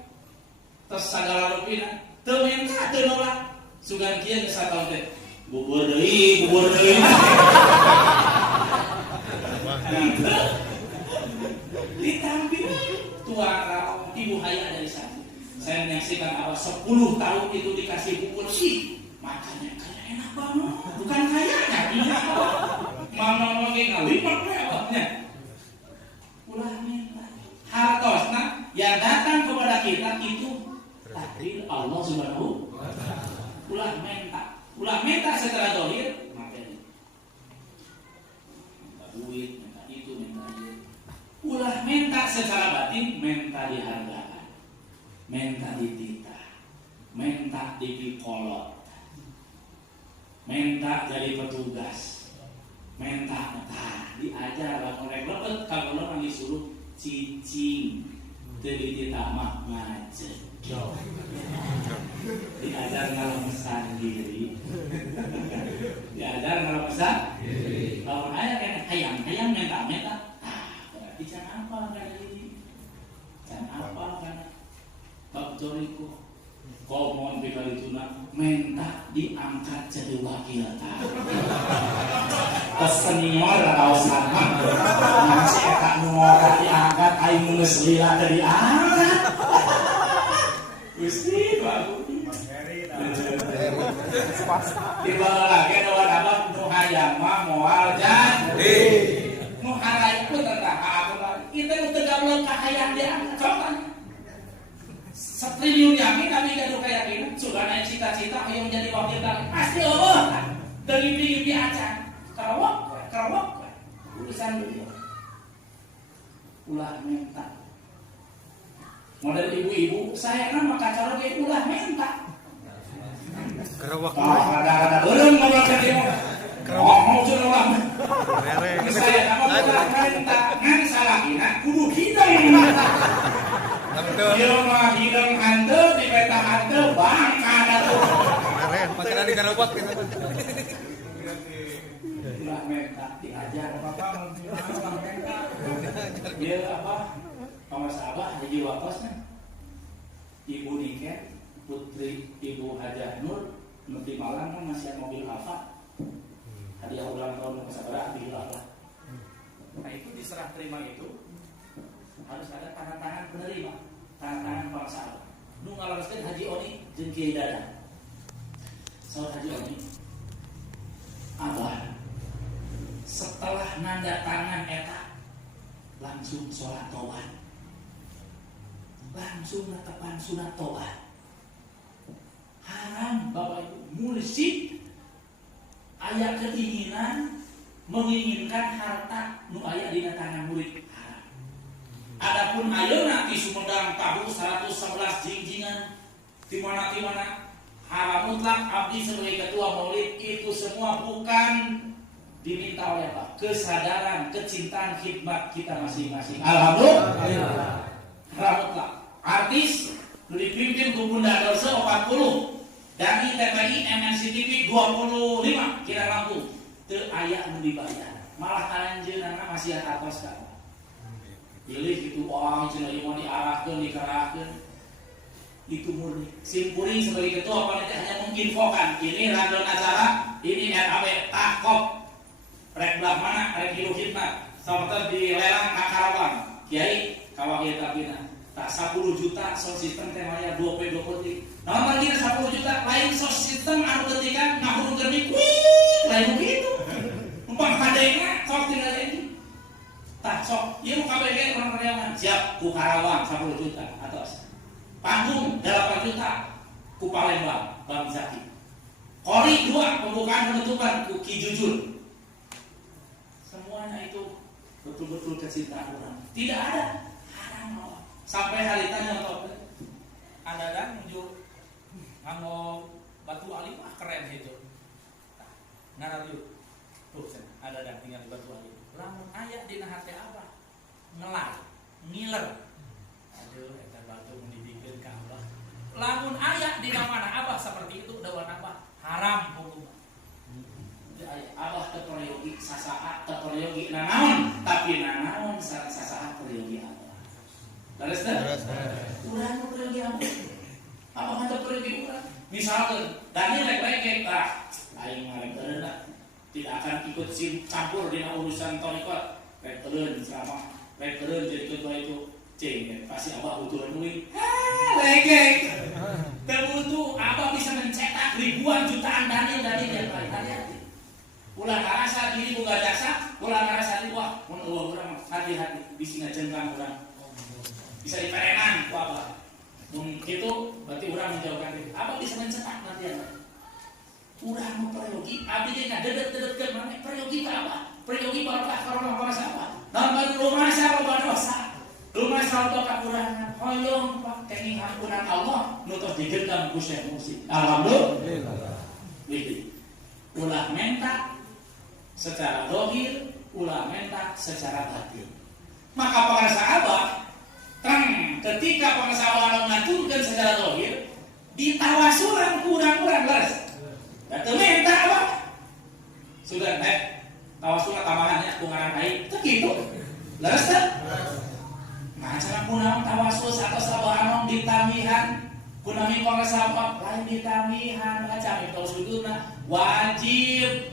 tos sagala rupina teu menta teu nolak. Sugan kieu geus sataun teh. Bubur deui. Ditampi tuara ibu haya dari sana. Saya menyaksikan awal 10 tahun itu dikasih bubur sih. Makanya enak banget, bukan kayaknya dia mana lagi ngalipat mewahnya. Ulah minta hartosna yang datang kepada kita itu takdir Allah Subhanahu. Ulah minta secara dohir materi, minta duit, minta itu, minta itu. Ulah minta secara batin, minta dihargai, minta dititah, minta dipikolot. Menta jadi petugas, menta diajar lah oleh lepet kalau orang disuruh cicing, teliti tamak ngajak, diajar ngalemesan diri, diajar ngalemesan diri. Kalau ayah kayak hayang menta, berarti jangan apa kayak ini, jangan apa kan, tak joriku. Kau mohon bikali tuna menta diangkat jadi wakil senior atau sama masih tak ngorot diangkat aing geus lila teh diangkat Gusti bagus tiba lagi lawan abah nu hayang mah moal jadi nu haraiku tentang aku itu nu teu gablek ka hayang diangkat contohnya 1.000.000 yakin tapi gaduh keyakinan sudah naik cita-cita yang jadi wakil kali pasti Allah dari mimpi acan kerawak urusan dunia ulah minta model ibu-ibu saya kan maka cara dia ulah minta Kerawak. ada orang mau jadi mau ulah saya nama ulah minta ngan salah kina kudu hidung dia mah hidung hantu di peta hantu bangka ada tuh Makanya di Kerawak gitu. ulah minta diajar dia apa sama sahabat haji wapasnya ibu Niken putri ibu Hajah Nur nanti malam kan masih ada mobil Alfa hadiah ulang tahun kesabaran di Alfa. Nah itu diserah terima itu harus ada tanda tangan penerima, tanda tangan para sahabat. Nu ngalaraskeun Haji Oni jeung Kiai Dadang. Saur Haji Oni, Abah setelah nanda tangan eta langsung sholat tobat, langsung netepan sunat tobat. Haram Bapak Ibu mursyid aya keinginan menginginkan harta nu aya di tangan murid. Adapun ayeuna di Sumedang tahun 111 jingjingan di mana haram mutlak abdi sebagai ketua maulid itu semua bukan diminta oleh Pak, kesadaran, kecintaan, khidmat kita masing-masing. Alhamdulillah. Haram mutlak. Artis dipimpin ku Bunda Dorce 40 dan TPI MNCTV 25 kira lampu teu aya nu dibayar. Malah anjeunna masih atas kan. Pilih itu orang cenah ieu diarahkeun dikerahkeun. Itu murni. Simpuring sebagai ketua panitia hanya menginfokan ini random acara, ini RAW takop rek belah mana rek hilu khidmat. Sahabat di lelang Kakarawang. Kiai kawakil kapina. Tak 10 juta sound system temanya 20 nah lagi 10 juta lain sound system anu ketika ngahurung germik lain begitu umpang kadengna sok tinggal jadi tak sok ieu KBG orang karyawan siap ku Karawang 10 juta atas panggung 8 juta ku Palembang Bang Zaki Kori 2 pembukaan penutupan ku Ki Jujur semuanya itu betul-betul kecintaan orang tidak ada haram sampai hari tanya top ada dan muncul nganggo batu alim keren itu nah radio tuh ada dan tinggal di batu alim lamun aya dina hate apa ngelak ngiler aduh eta batu mendidikeun ka Allah lamun aya dina mana apa seperti itu dawan apa haram hukum Allah teu peryogi sasaha teu peryogi nanaon tapi nanaon sareng sasaha peryogi Allah. Laras dah? Urang nu pergi apa? Apa mata pergi urang? Misalkan Daniel lek-lek aing ngarep lah. Tidak akan ikut campur di urusan torikot. Rek teureun selama rek teureun jadi ketua itu ceng pasti Abah butuh duit. Lek. Teu butuh Abah bisa mencetak ribuan jutaan Daniel yang lain. Hati-hati. Ulah ngarasa diri boga jasa, ulah ngarasa diri wah mun eueuh urang hati-hati bisi ngajengkang urang. Bisa diperenan ku Abah. Itu berarti orang menjauhkan diri. Abah bisa mencetak nanti apa? Urang mau peryogi, abdi dia dedet-dedetkeun mana? Peryogi ka Abah. Peryogi barokah karona para sahabat. Namun rumah saya loba dosa. Rumah saya loba kakurangan. Hoyong Pak kenging ampunan Allah nutus digendam ku Syekh Mursyid. Alhamdulillah. Begitu. Ulah minta secara zahir, ulah minta secara batin. Maka para sahabat ketika pengesawalan mengaturkan secara zahir ditawasuran kurang-kurang beres. Datang minta apa? Sudah tawasuran tambahannya kungaran air. Itu gitu. Leres tak? Macam kunang tawasul atau sabaran ditamihan kunami pengesawa lain ditamihan macam itu sudutna wajib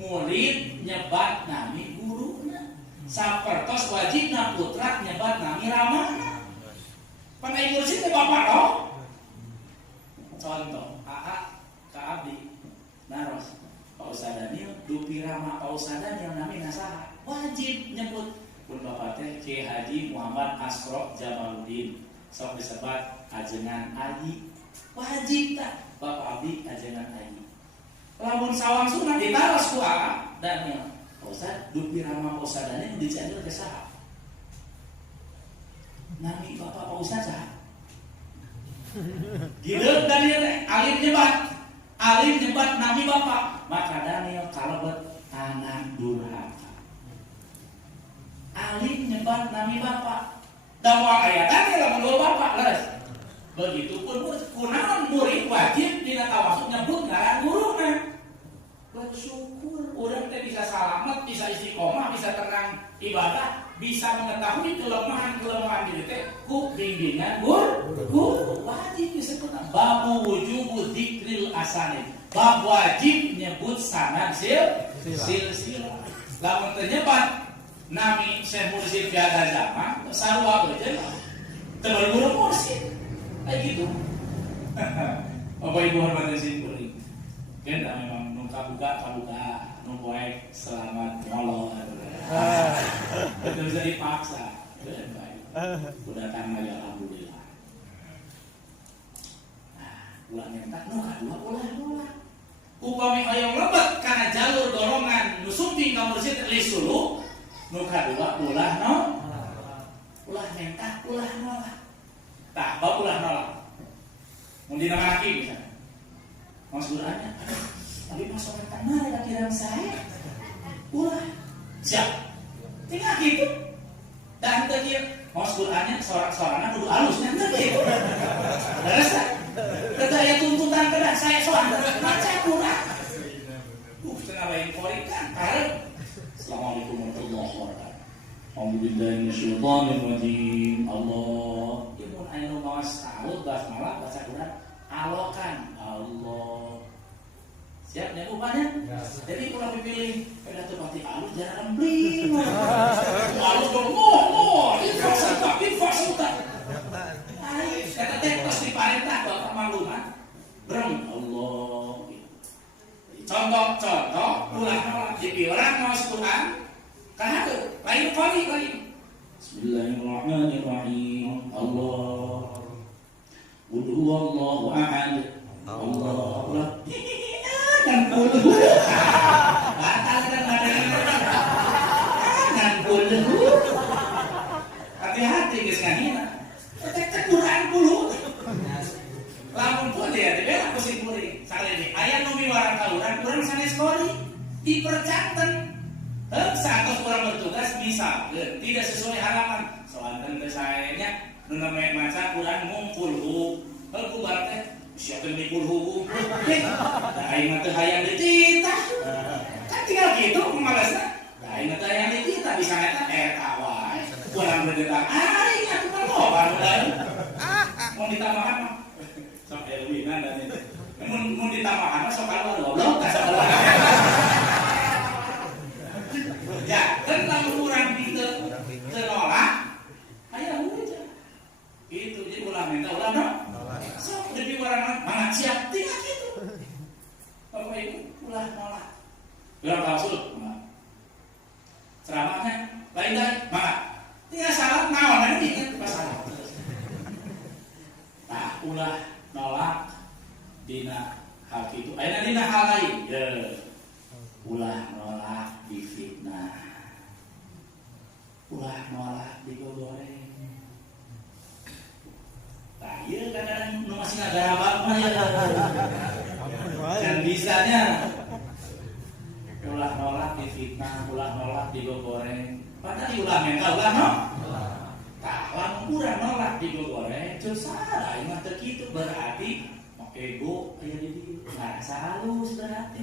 murid nyebat nami guruna. Sapertos wajibna putra nyebat nami ramana. Panai mursyid bapak lo. Contoh, AA ka abdi naros. Pak Ustaz Daniel dupi rama Pak Ustaz Daniel nami nasaha. Wajib nyebut pun bapak teh Kiai Haji Muhammad Asro Jamaluddin. sok disebat ajengan ayi wajib tak bapak abdi ajengan ayi lamun sawang sunat ditaros ku ala Daniel Ustaz dupi rama usadane dicanjur ke saha nami bapak Pak Ustaz saha gideung Daniel alim nyebat nami bapak maka Daniel kalebet anak durhaka alim nyebat nami bapak da moal aya Daniel lamun bawa bapak leres begitupun kunaon murid wajib dina tawasul nyebut ngaran guruna bersyukur urang teh bisa salamet bisa istiqomah bisa tenang ibadah bisa mengetahui kelemahan diri teh ku bimbingan guru wajib disebut babu wujubu dzikril asanid bab wajib nyebut sanad silsilah lamun teu nyebat nami Syekh Mursyid biada zaman sarua beul teu guru mursyid kayak gitu Bapak Ibu hormati simpulin kan memang kabuka nubuai selamat nyolong itu bisa dipaksa udah tangga ya alhamdulillah ulah nyentak kadua ulah upami hoyong lebet karena jalur dorongan nusupi ka mursyid lisulu kadua ulah nyentak ulah nolak tak bab ulah nolak mun dina laki misalnya mas Qur'annya tapi masuk ke tanah ada kirang saya ulah siap tinggal gitu dan terakhir mas Qur'annya sorak-sorangan kudu halusnya gitu terus kedaya tuntutan kedah saya soal baca Qur'an setengah lain korik kan Assalamualaikum warahmatullahi wabarakatuh Alhamdulillah minasyaitonirrajim Allah ya mun aya nu maos tahu basmalah baca Qur'an alokan Allah siap nih upahnya jadi kurang dipilih pada tempat alus jangan bling alus dong ini fasilita kata teh pasti parentah bapak maklumat berang Allah contoh ulah nolak jadi orang mau Quran kan itu lain Bismillahirrahmanirrahim Allah Qul huwallahu ahad Allah kan puluh batal kan kan puluh hati-hati guys ngahina cek Quran puluh lamun pun dia dibela ku si kuring sakali aya nu miwarang kaluran urang sanes kori dipercanten saat kurang bertugas bisa tidak sesuai halaman soalkan teh saenya nu namanya maca Quran mungkulhu ku barat siapa yang dipulhu aing mah teu hayang dititah kan tinggal gitu malasna aing mah teu hayang dititah bisa eta wae kurang berdetak aing atuh mah loba udah mau ditambahkan mah sok Elwina dan itu mau ditambahkan mah sok kalau goblok ka sok ya tentang kurang gitu nolak aya hujah itu jadi ulah minta ulah no sok jadi orang mana siap tinggal gitu Bapak Ibu ulah nolak bilang klausul ceramahnya lain mana tinggal salah naon ini ingat masalah nah ulah nolak dina hal itu ayeuna dina hal lain ya ulah nolak difitnah ulah nolak digoreng nah iya kadang-kadang nu masih ngagarabak mah ya dan bisanya ulah nolak difitnah ulah nolak digoreng padahal ulah mental ulah no tah lamun urang nolak digoreng teu salah ieu mah teu kitu berarti ego aya di dieu ngarasa halus berarti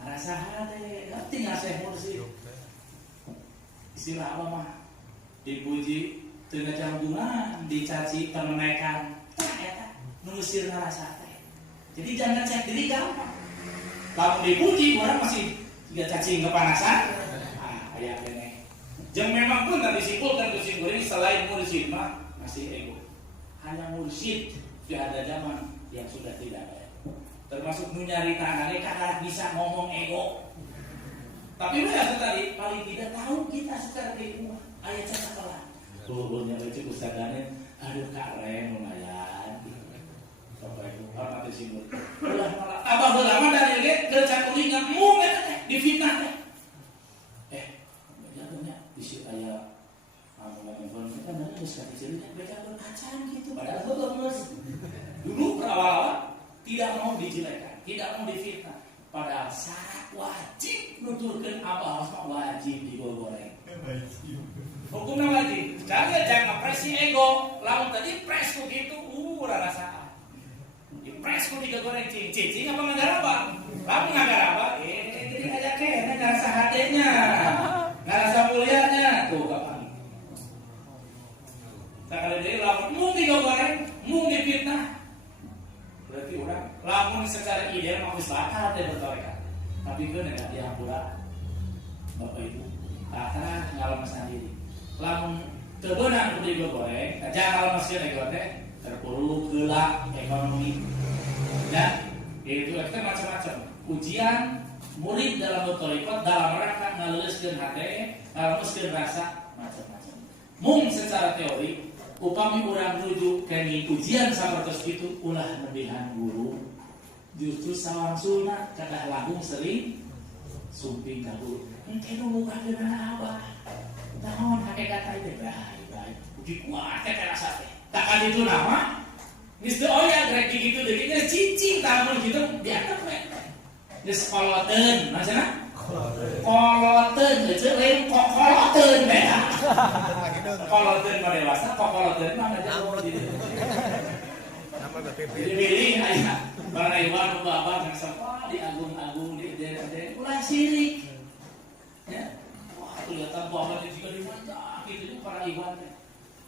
ngarasa hade tinggal Syekh Mursyid istilah apa mah dipuji teu ngacanggungan dicaci pemenekan tah eta nusir ngarasa teh jadi jangan cek diri gampang kalau dipuji orang masih juga cacing kepanasan aya kene jeung memang pun tadi simpulkan kesimpulan selain mursyid mah masih ego hanya mursyid sudah ada zaman yang sudah tidak ada termasuk nyari tangannya karena bisa ngomong ego tapi mereka tadi paling tidak tahu kita secara keilmuan ayat cakalah Tuhulnya baca ustadane Aduh keren lumayan. Coba itu apa di sini? Ulah abah lama dari lihat kerja kuning ngamung ya difitnah teh. Banyak bisi aya ngomong kita mana geus ka kecilnya beda berkacang gitu padahal geus. Dulu awal tidak mau dijelekan, tidak mau difitnah. Padahal syarat wajib nuturkeun abah wajib digoreng. Hukumnya wajib. Jangan presi ego. Lamun tadi pres begitu, rasaan. Dipres ku digoreng cicing apa ngagaraba? Lamun ngagaraba, jadi aja kene ngarasa hadenya. Ngarasa mulianya tuh kapan. Sakali deui lamun mung digoreng, mung difitnah. Berarti urang lamun secara ideal mah geus batal teh bertorekat. Tapi keun enggak diampura. Bapak Ibu, tata ngalaman sendiri. Lamun teu beunang kudu digoreng, jangan ngalamaskeun ego teh terpuruk geulak ekonomi. Ya, itu kan macam-macam. Ujian murid dalam bertorikot dalam rangka ngaleuskeun hate, ngaleuskeun rasa macam-macam. Mung secara teori upami urang nuju kani ujian sapertos kitu ulah nebihan guru justru sawangsuna kadah lagung sering sumping ka guru engke nu mukakeun abah naon hakikat teh baik uji kuat teh rasa teh tak kan itu nama geus teu oya rek kitu deui geus cicing tamun kitu dianggap we geus koloteun maksudna koloteun teu lain kokoloteun beda koloteun mah dewasa kokoloteun mah ngajago di nama pilih aya barang iwan babak yang sapa di agung-agung di dede ulah sirik ya wah kelihatan bahwa juga dimanja gitu para iwan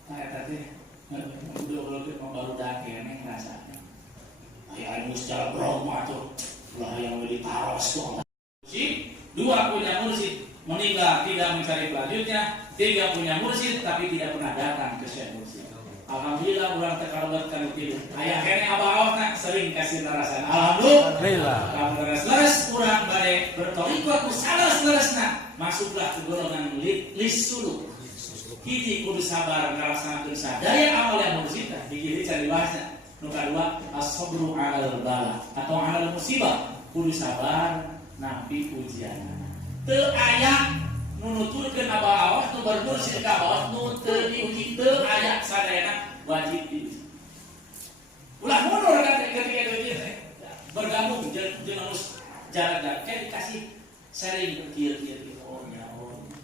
nah eta teh udah baru kene rasanya aya anu secara brahma tuh ulah yang ditaros tuh si dua punya mursyid meninggal tidak mencari pelanjutnya, tiga punya mursyid tapi tidak pernah datang ke syekh mursyid. Alhamdulillah urang teh kalabat kana tilu. Aya kene abah sering kasih narasan. Alhamdulillah. Lamun leres urang bade bertorikot ku sanes-leresna masuklah ke golongan lisuluk. Hiji kudu sabar ngalaksanakeun sadaya amal yang mursyid teh hiji cari bahasa. Nu kadua as-sabru 'alal bala atau 'alal musibah. Kudu sabar nampi ujian. Teu aya nu nuturkeun abah awas nu bermursyid ka awas nu teu diuji teu aya sadayana wajib diuji. Ulah mundur ketika diuji teh bergabung jeung anu jarak kayak dikasih sharing kieu oh nya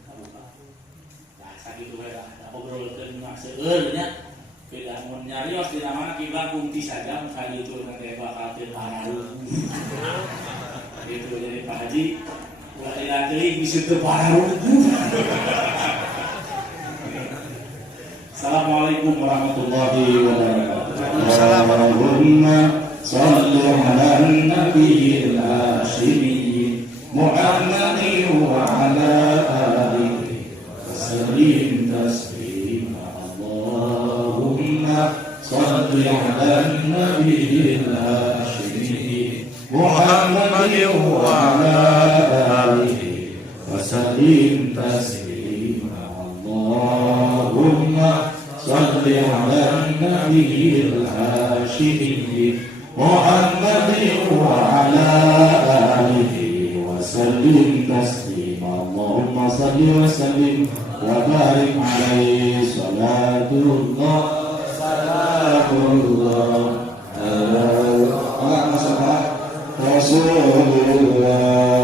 kabuka. Nah sakitu we da obrolkeun mah seueur nya beda mun nyarios di mana kiblat bungti saja kali itu nanti bakal teu pararuh. Itu jadi Pak Haji ulah dilatih bisa terparuh. Assalamualaikum warahmatullahi wabarakatuh. Allahumma shalli ala nabiyil hashimi Muhammadin wa ala alihi wasallim taslima. Allahumma shalli ala nabiyil hashimi Muhammadin wa ala alihi wasallim taslima. Allahumma shalli ala nabiyil hashimi Muhammadin wa ala alihi wasallim taslima. Allahumma shalli wa sallim wa barik alaihi salatullah salamullah ala Rasulullah